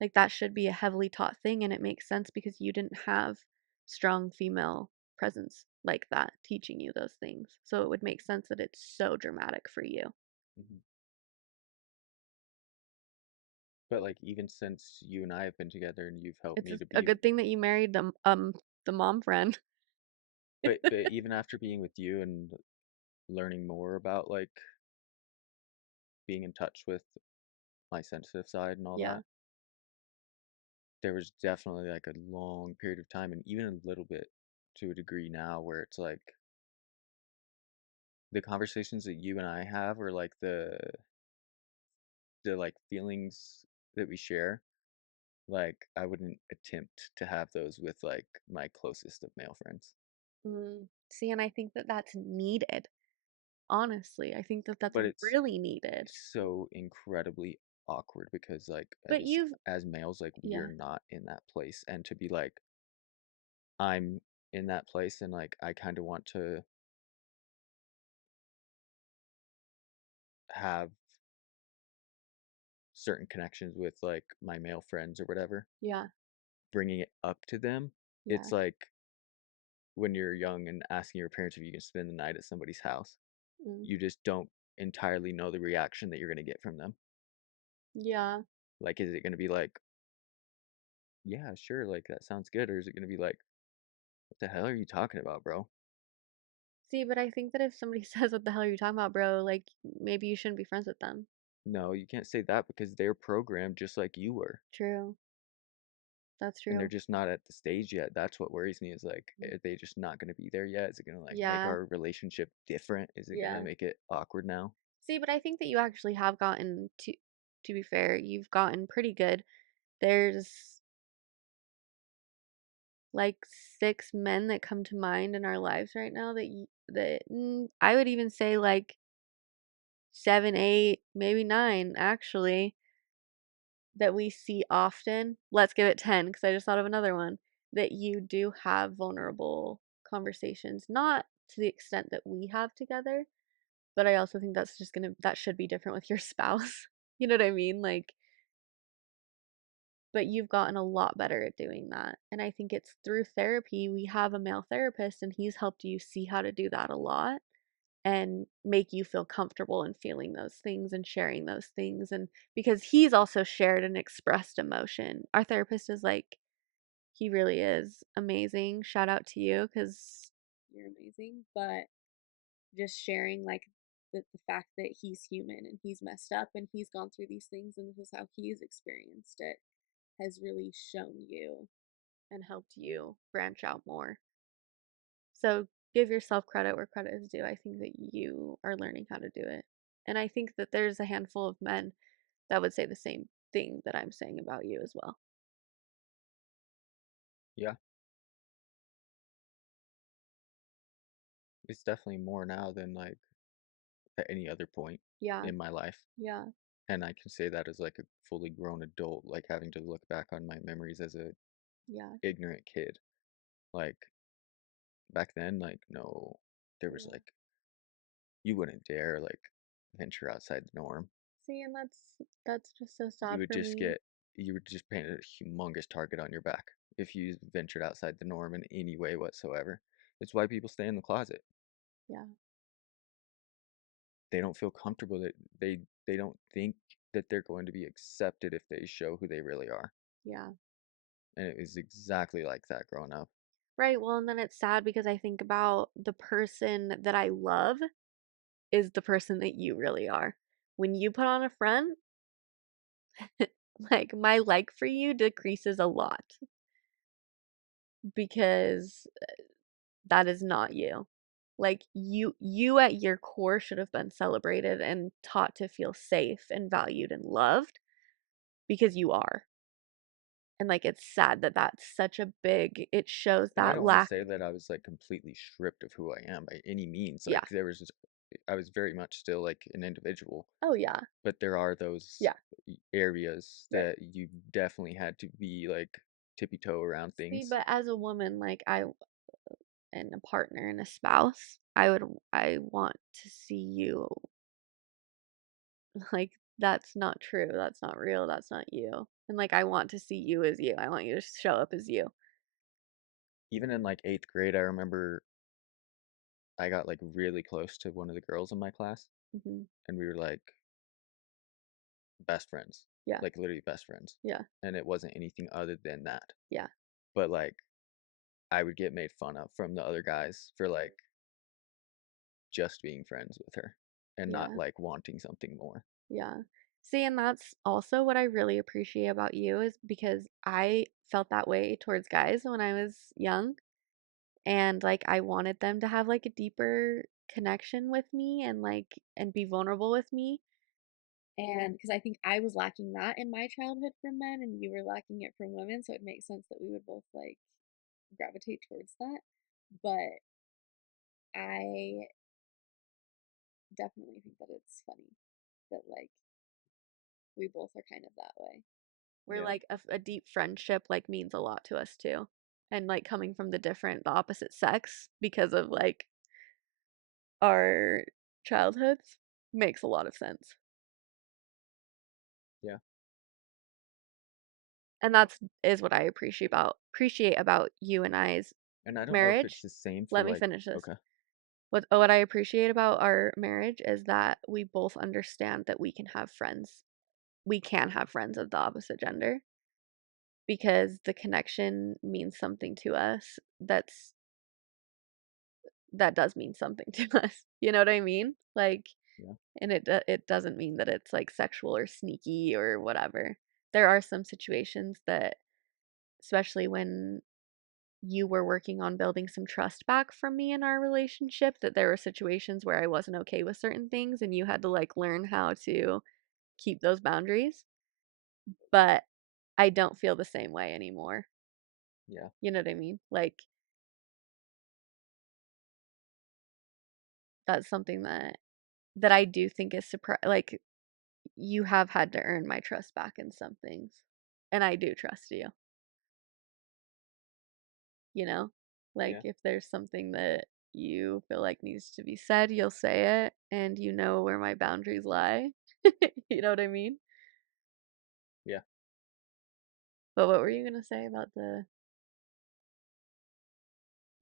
like that should be a heavily taught thing and it makes sense because you didn't have strong female presence like that teaching you those things. So it would make sense that it's so dramatic for you. Mhm. But like even since you and I have been together and you've helped It's me to a be, good thing that you married the mom friend. but even after being with you and learning more about like being in touch with my sensitive side and all Yeah. that, there was definitely like a long period of time and even a little bit to a degree now where it's like the conversations that you and I have or like the like feelings that we share, like I wouldn't attempt to have those with like my closest of male friends. See, and I think that that's needed. honestly. I think that that's But really needed. it's so incredibly awkward because like But you've, as males like we're yeah, not in that place, and to be like I'm in that place and like I kind of want to have certain connections with like my male friends or whatever, yeah, bringing it up to them, yeah, it's like when you're young and asking your parents if you can spend the night at somebody's house, mm, you just don't entirely know the reaction that you're going to get from them. yeah. Like, is it going to be like, yeah, sure, like that sounds good? Or is it going to be like, what the hell are you talking about, bro? See, but I think that if somebody says, "What the hell are you talking about, bro?" Like maybe you shouldn't be friends with them. No, you can't say that because they're programmed just like you were. True. That's And they're true. just not at the stage yet. That's what worries me is like, Mm. are they just not going to be there yet? Is it going to like make Yeah, our relationship different? Is it going to yeah. make it awkward now? See, but I think that you actually have gotten to be fair, you've gotten pretty good. There's like 6 men that come to mind in our lives right now that I would even say like 7, 8, maybe 9 actually that we see often. Let's give it 10 because I just thought of another one that you do have vulnerable conversations, not to the extent that we have together, but I also think that should be different with your spouse. You know what I mean? Like, but you've gotten a lot better at doing that. And I think it's through therapy. We have a male therapist, and he's helped you see how to do that a lot and make you feel comfortable in feeling those things and sharing those things. And because he's also shared and expressed emotion, our therapist is like, he really is amazing. Shout out to you because you're amazing. But just sharing like the fact that he's human and he's messed up and he's gone through these things and this is how he's experienced it has really shown you and helped you branch out more. So give yourself credit where credit is due. I think that you are learning how to do it. And I think that there's a handful of men that would say the same thing that I'm saying about you as well. Yeah, it's definitely more now than like at any other point Yeah, in my life. yeah, And I can say that as like a fully grown adult, like having to look back on my memories as a yeah, ignorant kid. Like back then, like no, there was yeah. like you wouldn't dare like venture outside the norm. See, and that's just so You sad would for just me. get you would just paint a humongous target on your back if you ventured outside the norm in any way whatsoever. It's why people stay in the closet. Yeah, They don't feel comfortable that they don't think that they're going to be accepted if they show who they really are. yeah. And it was exactly like that growing up. Right. Well, and then it's sad because I think about the person that I love is the person that you really are. When you put on a front, like my like for you decreases a lot because that is not you. Like you at your core should have been celebrated and taught to feel safe and valued and loved because you are. And like it's sad that that's such a big it shows And I that don't want to lack. say that I was like completely stripped of who I am by any means. Yeah. Like there was just, I was very much still like an individual, Oh yeah. but there are those Yeah. areas Right. that you definitely had to be like tippy toe around See, things. but as a woman, like I and a partner and a spouse, I want to see you like that's not true. That's not real. That's not you. And like I want to see you as you. I want you to show up as you. Even in like eighth grade, I remember I got like really close to one of the girls in my class, Hmm. and we were like best friends, Yeah. like literally best friends. Yeah. And it wasn't anything other than that. Yeah. But like I would get made fun of from the other guys for like just being friends with her and not Yeah. like wanting something more. Yeah. See, and that's also what I really appreciate about you is because I felt that way towards guys when I was young and like I wanted them to have like a deeper connection with me and like and be vulnerable with me. And because I think I was lacking that in my childhood from men and you were lacking it from women, so it makes sense that we would both like gravitate towards that. But I definitely think that it's funny that like we both are kind of that way. We're Yeah. like a deep friendship like means a lot to us too. And like coming from the opposite sex because of like our childhoods makes a lot of sense. Yeah. And that's is what I appreciate about you and I's And I don't know if it's marriage. the same for Let me like, finish this. okay. What I appreciate about our marriage is that we both understand that we can have friends. We can have friends of the opposite gender because the connection means something to us. That does mean something to us. You know what I mean? Like, Yeah. and it doesn't mean that it's like sexual or sneaky or whatever. There are some situations that, especially when you were working on building some trust back from me in our relationship, that there were situations where I wasn't okay with certain things and you had to like learn how to keep those boundaries. But I don't feel the same way anymore. Yeah. You know what I mean? Like that's something that I do think is like you have had to earn my trust back in some things. And I do trust you, you know? Like Yeah. if there's something that you feel like needs to be said, you'll say it and you know where my boundaries lie. You know what I mean? Yeah. But what were you going to say about the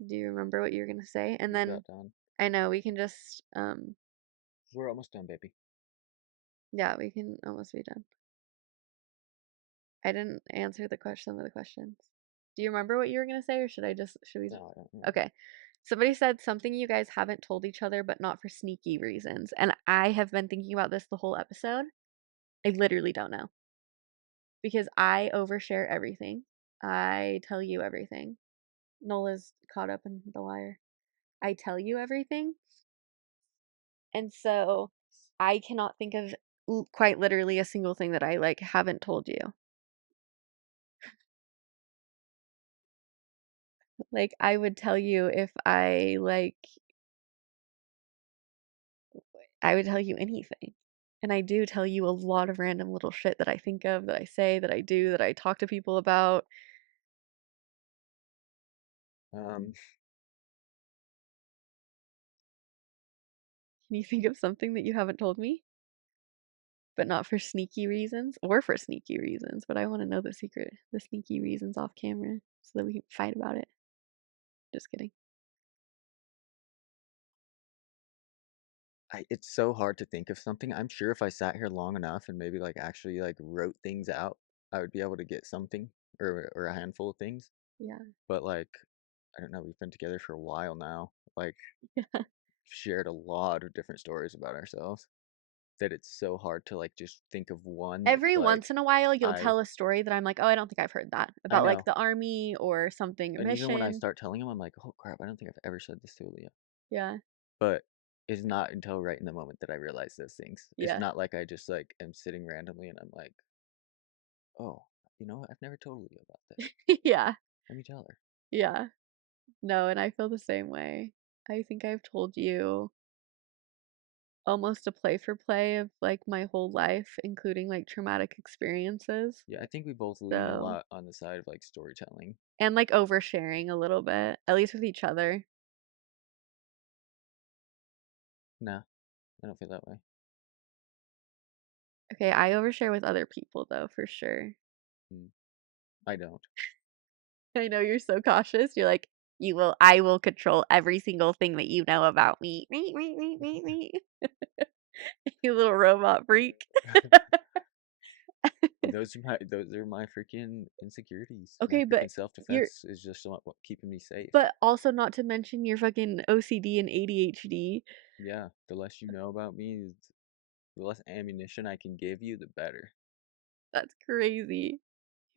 do you remember what you were going to say? And We're then about done. I know we can just We're almost done, baby. yeah, we can almost be done. I didn't answer some of the questions. Do you remember what you were going to say or should we No, I don't remember. Okay. Somebody said something you guys haven't told each other, but not for sneaky reasons. And I have been thinking about this the whole episode. I literally don't know. Because I overshare everything. I tell you everything. Nola's caught up in the wire. I tell you everything. And so I cannot think of quite literally a single thing that I like haven't told you. Like I would tell you if I would tell you anything. And I do tell you a lot of random little shit that I think of, that I say, that I do, that I talk to people about. Um, Can you think of something that you haven't told me? But not for sneaky reasons or for sneaky reasons. But I want to know the sneaky reasons off camera so that we can fight about it. Just kidding. it's so hard to think of something. I'm sure if I sat here long enough and maybe like actually like wrote things out, I would be able to get something or a handful of things. Yeah. But like, I don't know, we've been together for a while now. Like, Yeah. shared a lot of different stories about ourselves that it's so hard to like just think of one that's Every like once in a while, you'll I tell a story that I'm like, oh, I don't think I've heard that I about like know. the army or something, a And even when I mission. start telling them, I'm like, oh crap, I don't think I've ever said this to Leah. Yeah. But it's not until right in the moment that I realize those things. It's Yeah. not like I just like am sitting randomly and I'm like, oh, you know what? I've never told Leah about this. Yeah. Let me tell her. Yeah. No, and I feel the same way. I think I've told you almost a play for play of like my whole life, including like traumatic experiences. Yeah, I think we both lean a So, lot on the side of like storytelling. and like oversharing a little bit, at least with each other. No, I don't feel that way. Okay, I overshare with other people though, for sure. Mm, I don't. I know you're so cautious. You're like, I will control every single thing that you know about me. You little robot freak. Those are my freaking insecurities. My Okay, but freaking self you're, defense is just what keeping me safe. but also not to mention your fucking OCD and ADHD. Yeah, the less you know about me, the less ammunition I can give you, the better. That's crazy.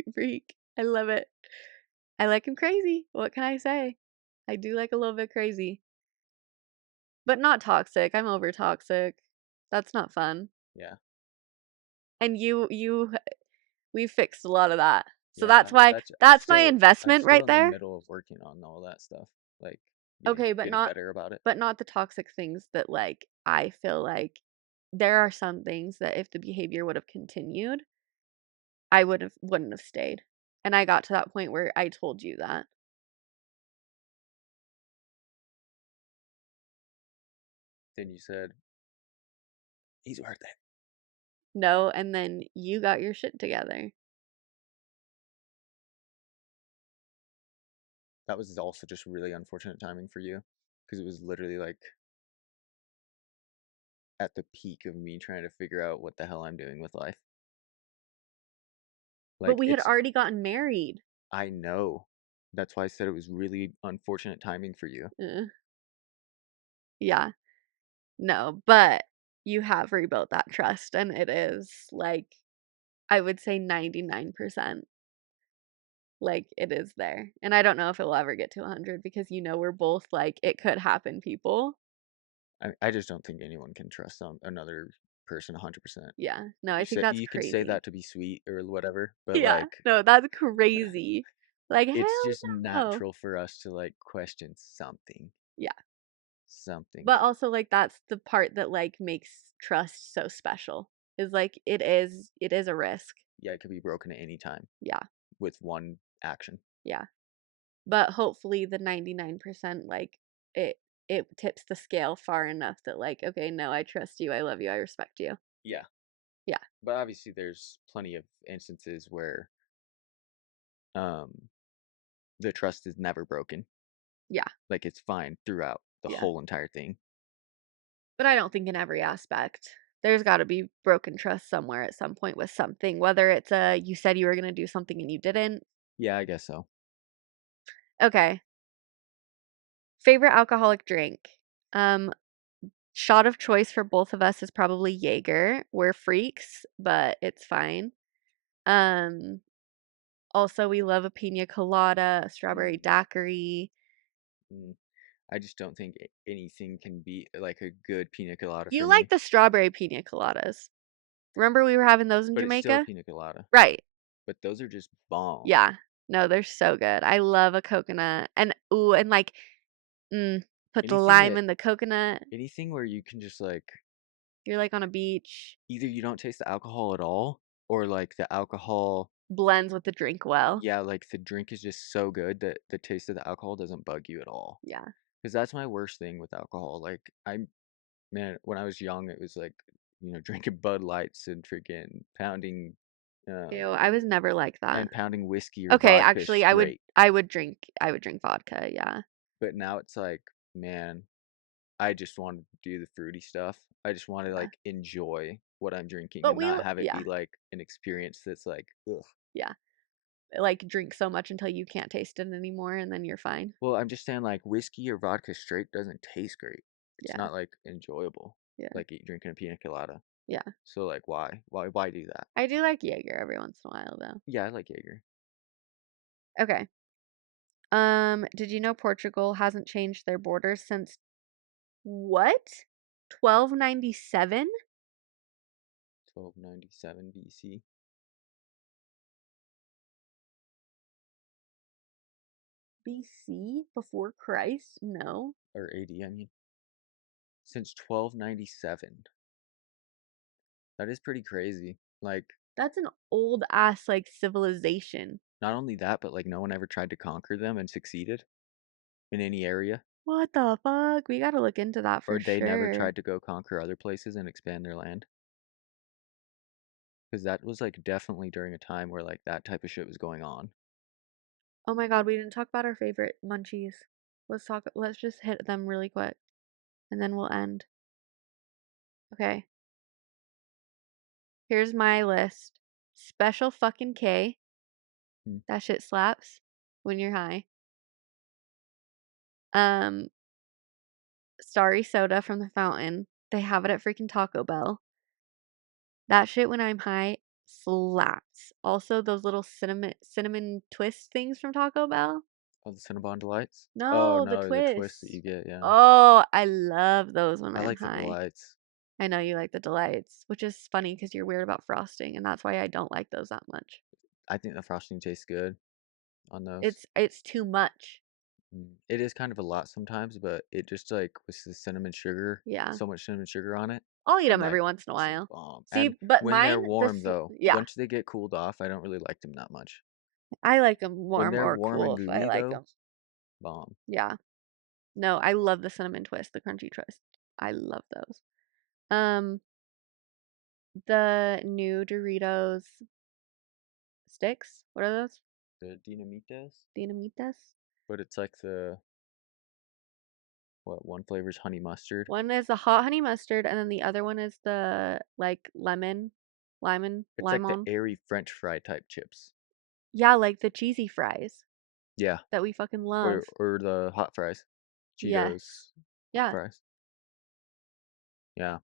You freak. I love it. I like him crazy. What can I say? I do like a little bit crazy. But not toxic. I'm over toxic. That's not fun. Yeah, And we fixed a lot of that. So yeah. that's why That's that's my I'm investment still right in the there. middle of working on all that stuff. Like, getting Okay, getting better about it. but not the toxic things that like I feel like there are some things that if the behavior would have continued, I wouldn't have stayed. And I got to that point where I told you that. Then you said he's worth it. No, and then you got your shit together. That was also just really unfortunate timing for you because it was literally like at the peak of me trying to figure out what the hell I'm doing with life. But Like we had it's already gotten married. I know. That's why I said it was really unfortunate timing for you. Uh, yeah. No, but you have rebuilt that trust and it is like I would say 99%. Like it is there. And I don't know if it will ever get to 100 because we're both like it could happen people. I just don't think anyone can trust another person 100%. Yeah. No, I think that's You can say crazy. that to be sweet or whatever, but Yeah. like No, that's crazy. Like it's hell just no. natural for us to like question something. Yeah. Something. But also like that's the part that like makes trust so special. Is like it is a risk. Yeah, it could be broken at any time Yeah. with one action. Yeah. But hopefully the 99% like it it tips the scale far enough that like okay, no, I trust you, I love you, I respect you. Yeah. Yeah. But obviously there's plenty of instances where um the trust is never broken. Yeah. Like it's fine throughout the Yeah. whole entire thing. But I don't think in every aspect. There's got to be broken trust somewhere at some point with something, whether it's a you said you were going to do something and you didn't. Yeah, I guess so. Okay. Favorite alcoholic drink. Um Shot of choice for both of us is probably Jaeger. We're freaks, but it's fine. Um Also we love a pina colada, a strawberry daiquiri. Mm, I just don't think anything can beat like a good pina colada You for like me. the strawberry pina coladas. Remember we were having those in But it's still a Jamaica? pina colada. Right. But those are just bomb. Yeah. No, they're so good. I love a coconut. And ooh, and like mm, put the Anything lime that in the coconut. anything where you can just like You're like on a beach. either you don't taste the alcohol at all or like the alcohol Blends with the drink well. yeah, like the drink is just so good that the taste of the alcohol doesn't bug you at all. Yeah. Because that's my worst thing with alcohol. Like man, when I was young, it was like, drinking Bud Lights and freaking pounding, Ew, um, I was never like that. and pounding whiskey or Okay, vodka actually straight. I would drink vodka, yeah. But now it's like, man, I just want to do the fruity stuff. I just want to Yeah. like enjoy what I'm drinking But and not have it yeah, be like an experience that's like, ugh. yeah. Like drink so much until you can't taste it anymore and then you're fine. Well, I'm just saying like whiskey or vodka straight doesn't taste great. It's Yeah. not like enjoyable, Yeah. like drinking a pina colada. Yeah. So like, why do that? I do like Jaeger every once in a while though. Yeah, I like Jaeger. Okay. Did you know Portugal hasn't changed their borders since what? 1297? 1297 BC BC? Before Christ? No. or AD, I mean. Since 1297. That is pretty crazy. Like, That's an old ass like civilization. not only that, but like no one ever tried to conquer them and succeeded in any area, What the fuck? We gotta look into that or for they never sure. tried to go conquer other places and expand their land. Because that was like definitely during a time where like that type of shit was going on. Oh my god, we didn't talk about our favorite munchies. Let's just hit them really quick and then we'll end. Okay. Here's my list. Special fucking K. Hmm. That shit slaps when you're high. Um, Starry soda from the fountain. They have it at freaking Taco Bell. That shit when I'm high slaps. Also those little cinnamon twist things from Taco Bell. Oh, the Cinnabon Delights? Oh No, the no, the twist that twists. you get, yeah. Oh, I love those when I I'm like the high. Delights. I know you like the delights, which is funny because you're weird about frosting, and that's why I don't like those that much. I think the frosting tastes good on those. It's too much. It is kind of a lot sometimes, but it just like with the cinnamon sugar, Yeah. so much cinnamon sugar on it. I'll eat I'm them like, every once in a this is while. bomb. And See, but when they're mine, warm though, yeah, once they get cooled off, I don't really like them that much. I like them When warm they're or warm and cool if I gooey like though, them. bomb. Yeah. No, I love the cinnamon twist, the crunchy twist. I love those. Um, the new Doritos sticks. What are those? The dinamitas, Dinamitas. but it's like the what one flavor's honey mustard. One is the hot honey mustard, and then the other one is the like It's like the limon. airy French fry type chips. Yeah, like the cheesy fries Yeah, that we fucking love. or the hot fries, Yeah, Cheetos hot yeah, fries. Yeah,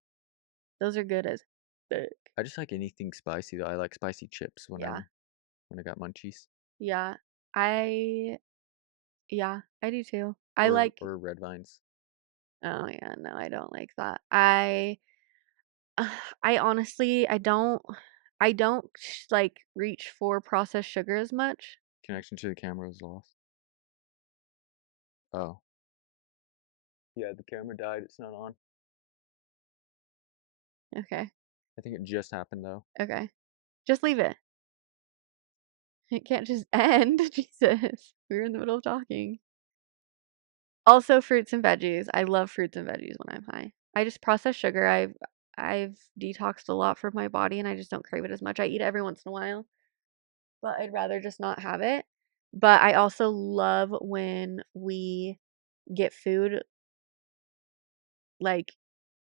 those are good as fuck. I just like anything spicy though. I like spicy chips Yeah, when I got munchies yeah. I yeah, I do too. I like. or red vines. Oh yeah, no, I don't like that. I honestly, I don't like reach for processed sugar as much. Connection to the camera was lost. Oh, yeah, the camera died. It's not on. Okay, I think it just happened though. okay, just leave it. It can't just end. Jesus, we were in the middle of talking. Also, fruits and veggies. I love fruits and veggies when I'm high. I just processed sugar. I've detoxed a lot from my body, and I just don't crave it as much. I eat it every once in a while, but I'd rather just not have it. But I also love when we get food, like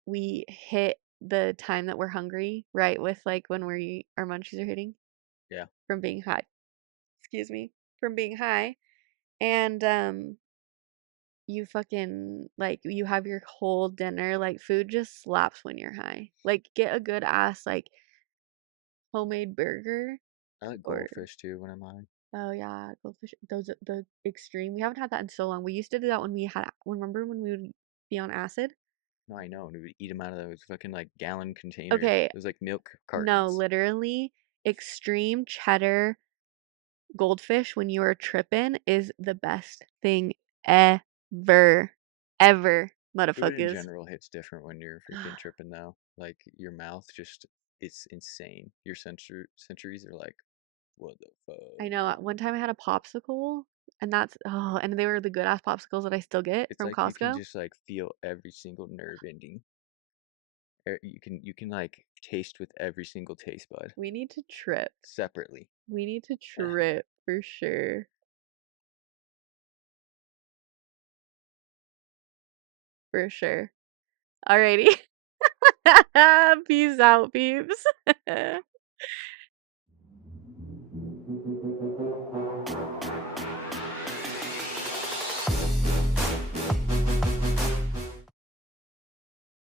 we hit the time that we're hungry, right? With like when our munchies are hitting Yeah, from being high. Excuse me, from being high, and you fucking like you have your whole dinner. Like food just slaps when you're high. Like get a good ass like homemade burger I like or goldfish too when I'm high. oh yeah, goldfish. Those are the extreme. We haven't had that in so long. We used to do that when we had. Remember when we would be on acid? No, I know. And we would eat them out of those fucking like gallon containers. Okay, Those like milk no, cartons. literally, extreme cheddar goldfish when you are tripping is the best thing ever, ever, Food in motherfuckers. general hits different when you're freaking tripping though. Like your mouth just it's insane. Your sensories are like, what the fuck? I know. One time I had a popsicle, and and they were the good ass popsicles that I still get It's from like you can Costco. just like feel every single nerve ending. You can like taste with every single taste bud We need to trip. separately. We need to trip for sure. For sure. Alrighty. Peace out, peeps.